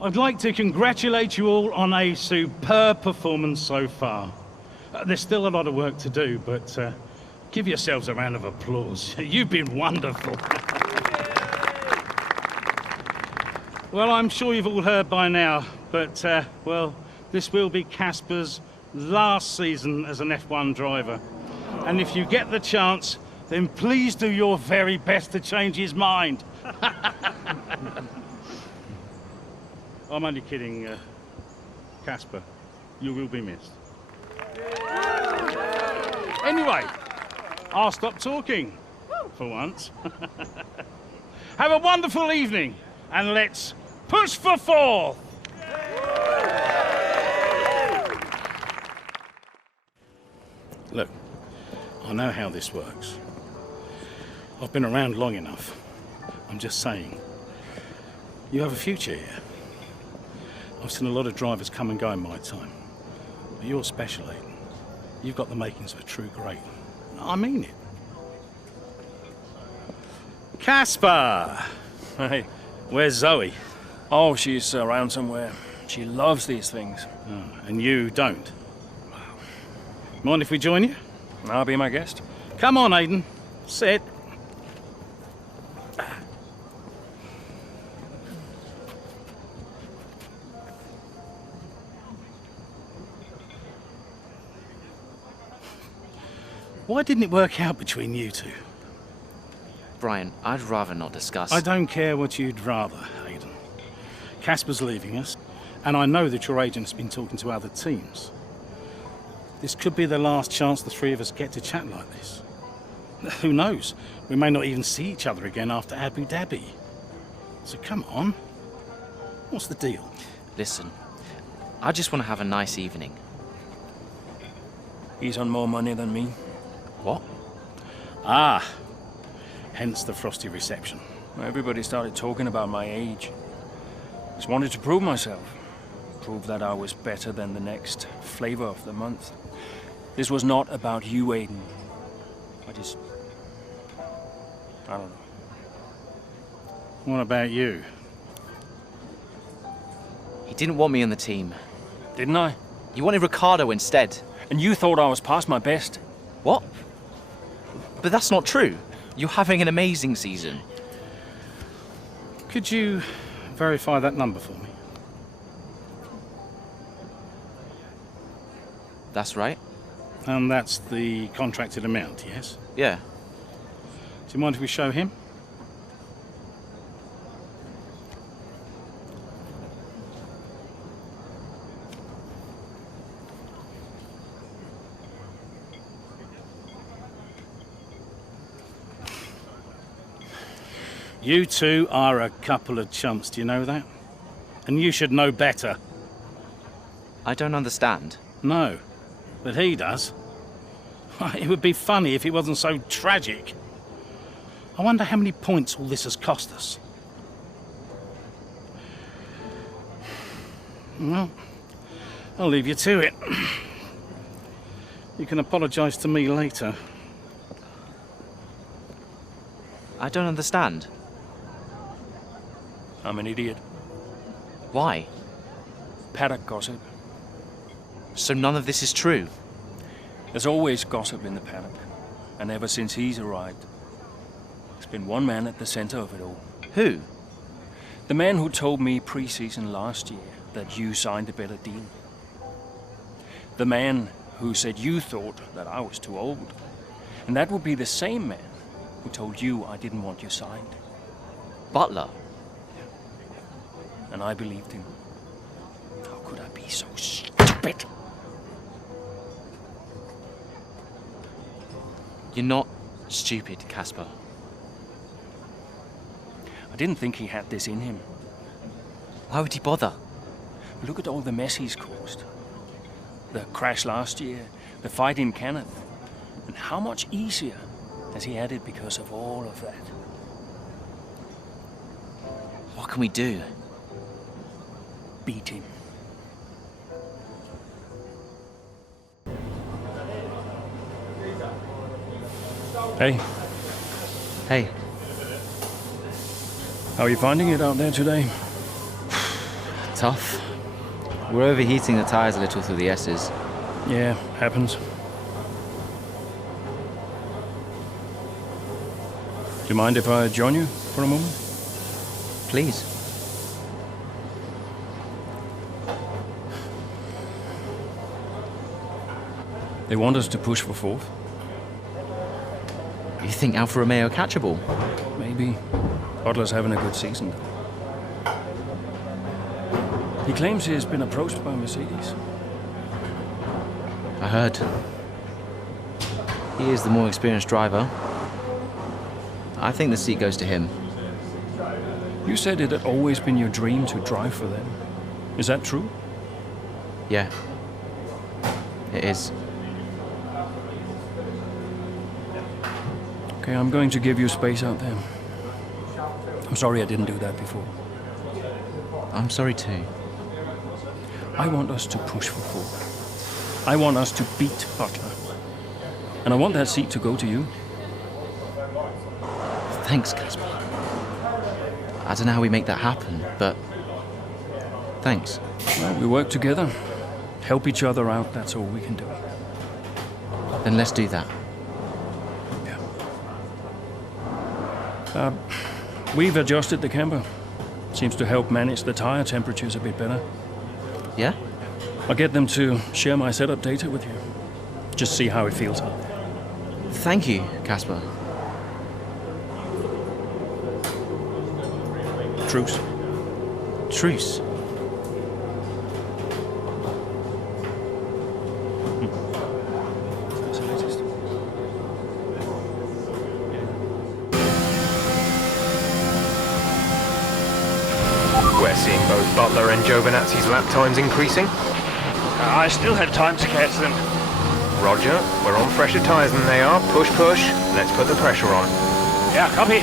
I'd like to congratulate you all on a superb performance so far. There's still a lot of work to do, but give yourselves a round of applause. You've been wonderful. Well, I'm sure you've all heard by now, but, well, this will be Casper's last season as an F1 driver. And if you get the chance, then please do your very best to change his mind. I'm only kidding, Casper. You will be missed. Anyway, I'll stop talking for once. Have a wonderful evening, and let's push for 4th! Look, I know how this works. I've been around long enough. I'm just saying, you have a future here. I've seen a lot of drivers come and go in my time, but you're special, Aiden. You've got the makings of a true great. I mean it. Casper! Hey. Where's Zoe? Oh, she's around somewhere. She loves these things. Oh, and you don't? Mind if we join you? I'll be my guest. Come on, Aiden. Sit. Why didn't it work out between you two? Brian, I'd rather not discuss. I don't care what you'd rather, Aiden. Casper's leaving us, and I know that your agent has been talking to other teams. This could be the last chance the three of us get to chat like this. Who knows? We may not even see each other again after Abu Dhabi. So come on. What's the deal? Listen, I just want to have a nice evening. He's on more money than me. What? Ah, hence the frosty reception. Everybody started talking about my age. Just wanted to prove myself. Prove that I was better than the next flavor of the month. This was not about you, Aiden. I don't know. What about you? He didn't want me on the team. Didn't I? You wanted Ricardo instead. And you thought I was past my best. What? But that's not true. You're having an amazing season. Could you verify that number for me? That's right. And that's the contracted amount, yes? Yeah. Do you mind if we show him? You two are a couple of chumps, do you know that? And you should know better. I don't understand. No, but he does. It would be funny if it wasn't so tragic. I wonder how many points all this has cost us. Well, I'll leave you to it. You can apologise to me later. I don't understand. I'm an idiot. Why? Paddock gossip. So none of this is true? There's always gossip in the paddock. And ever since he's arrived, there's been one man at the center of it all. Who? The man who told me pre-season last year that you signed a better deal. The man who said you thought that I was too old. And that would be the same man who told you I didn't want you signed. Butler? And I believed him. How could I be so stupid? You're not stupid, Casper. I didn't think he had this in him. Why would he bother? Look at all the mess he's caused. The crash last year, the fight in Canada. And how much easier has he had it because of all of that? What can we do? Beat him. Hey. Hey. How are you finding it out there today? Tough. We're overheating the tires a little through the S's. Yeah, happens. Do you mind if I join you for a moment? Please. They want us to push for fourth. You think Alfa Romeo catchable? Maybe. Butler's having a good season, though. He claims he's been approached by Mercedes. I heard. He is the more experienced driver. I think the seat goes to him. You said it had always been your dream to drive for them. Is that true? Yeah. It is. Okay, I'm going to give you space out there. I'm sorry I didn't do that before. I'm sorry too. I want us to push for fourth. I want us to beat Butler. And I want that seat to go to you. Thanks, Casper. I don't know how we make that happen, but thanks. Well, we work together. Help each other out, that's all we can do. Then let's do that. We've adjusted the camber. Seems to help manage the tire temperatures a bit better. Yeah? I'll get them to share my setup data with you. Just see how it feels out there. Thank you, Casper. Truce. Truce. We're seeing both Butler and Giovinazzi's lap times increasing. I still have time to catch them. Roger, we're on fresher tyres than they are. Push, push. Let's put the pressure on. Yeah, copy.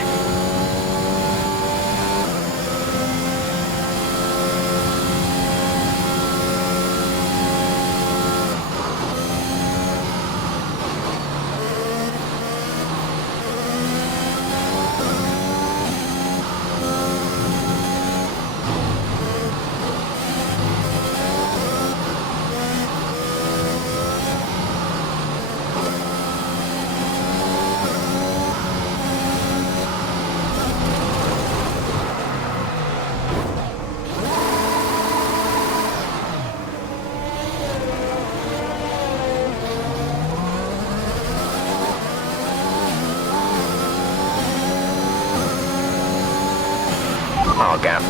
Our gap.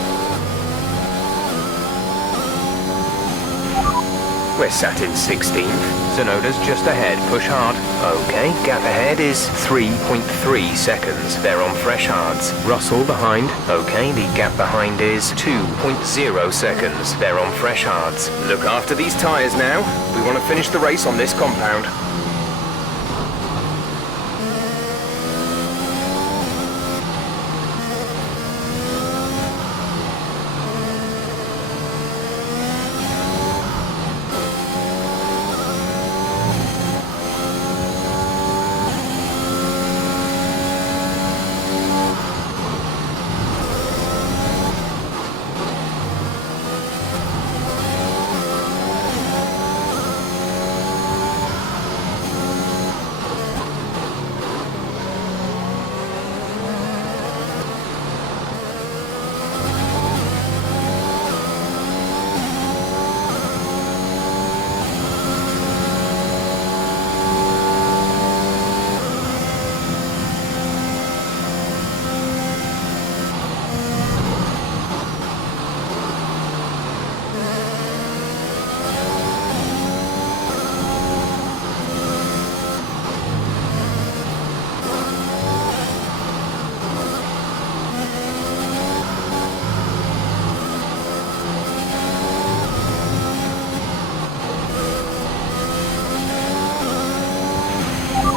We're sat in 16th. Sonoda's just ahead. Push hard. Okay, gap ahead is 3.3 seconds. They're on fresh hards. Russell behind. Okay, the gap behind is 2.0 seconds. They're on fresh hards. Look after these tyres now. We want to finish the race on this compound.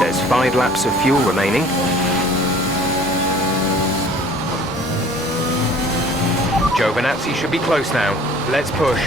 There's 5 laps of fuel remaining. Giovinazzi should be close now. Let's push.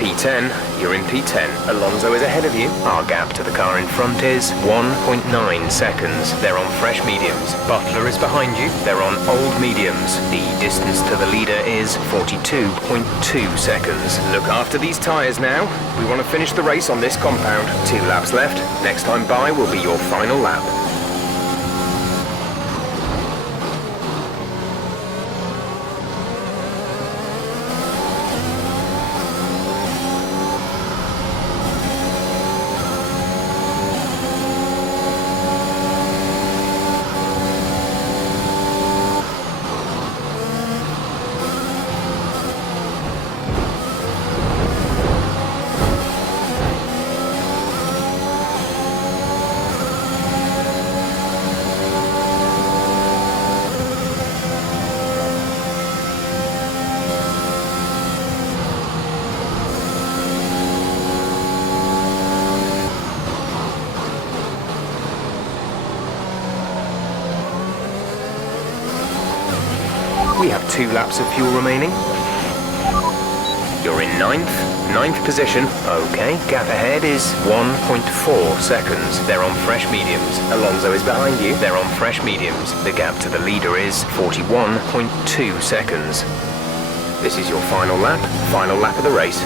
P10, you're in P10. Alonso is ahead of you. Our gap to the car in front is 1.9 seconds. They're on fresh mediums. Butler is behind you. They're on old mediums. The distance to the leader is 42.2 seconds. Look after these tyres now. We want to finish the race on this compound. 2 laps left. Next time by will be your final lap. We have 2 laps of fuel remaining. You're in ninth position. Okay, gap ahead is 1.4 seconds. They're on fresh mediums. Alonso is behind you. They're on fresh mediums. The gap to the leader is 41.2 seconds. This is your final lap of the race.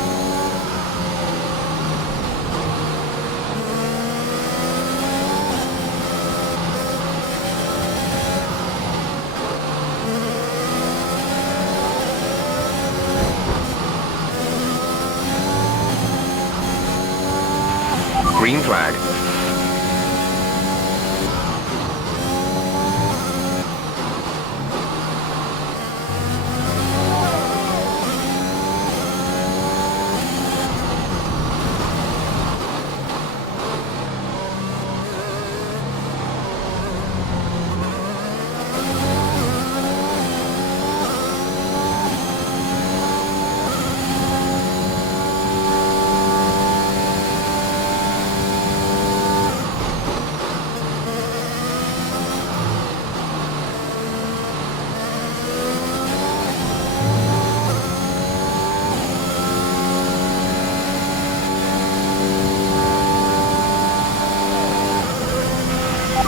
Green flag.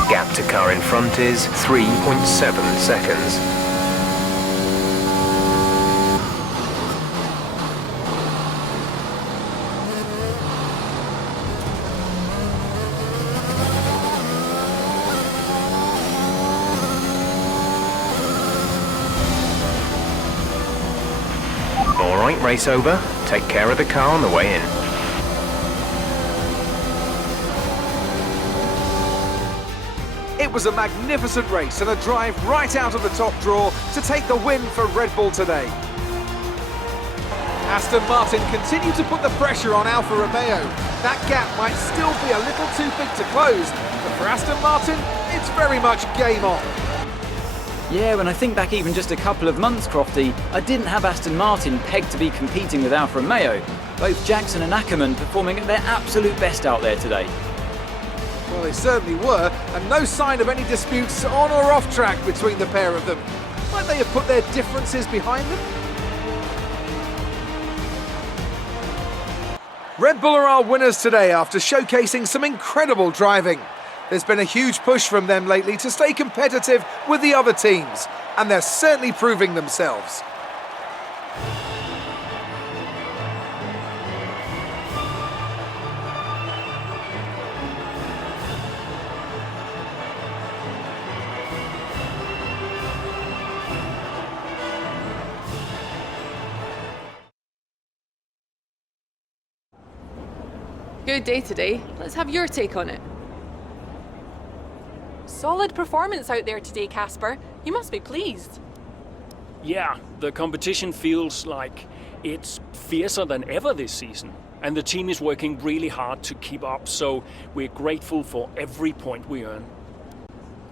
Gap to car in front is 3.7 seconds. All right, race over. Take care of the car on the way in. It was a magnificent race and a drive right out of the top draw to take the win for Red Bull today. Aston Martin continue to put the pressure on Alfa Romeo. That gap might still be a little too big to close, but for Aston Martin, it's very much game on. Yeah, when I think back even just a couple of months, Crofty, I didn't have Aston Martin pegged to be competing with Alfa Romeo. Both Jackson and Ackerman performing at their absolute best out there today. Well, they certainly were, and no sign of any disputes on or off track between the pair of them. Might they have put their differences behind them? Red Bull are our winners today after showcasing some incredible driving. There's been a huge push from them lately to stay competitive with the other teams, and they're certainly proving themselves. Good day today. Let's have your take on it. Solid performance out there today, Casper. You must be pleased. Yeah, the competition feels like it's fiercer than ever this season. And the team is working really hard to keep up, so we're grateful for every point we earn.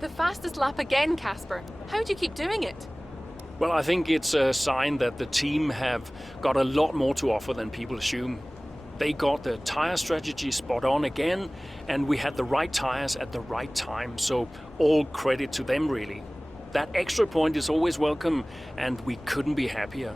The fastest lap again, Casper. How do you keep doing it? Well, I think it's a sign that the team have got a lot more to offer than people assume. They got the tyre strategy spot on again, and we had the right tyres at the right time, so all credit to them really. That extra point is always welcome, and we couldn't be happier.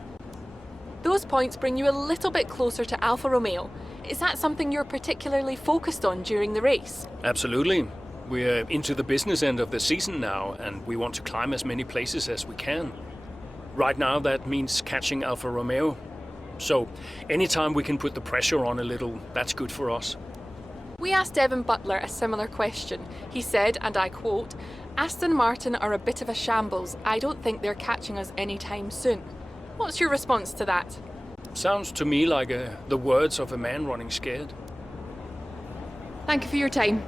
Those points bring you a little bit closer to Alfa Romeo. Is that something you're particularly focused on during the race? Absolutely. We're into the business end of the season now, and we want to climb as many places as we can. Right now, that means catching Alfa Romeo. So, anytime we can put the pressure on a little, that's good for us. We asked Evan Butler a similar question. He said, and I quote, "Aston Martin are a bit of a shambles. I don't think they're catching us anytime soon." What's your response to that? Sounds to me like the words of a man running scared. Thank you for your time.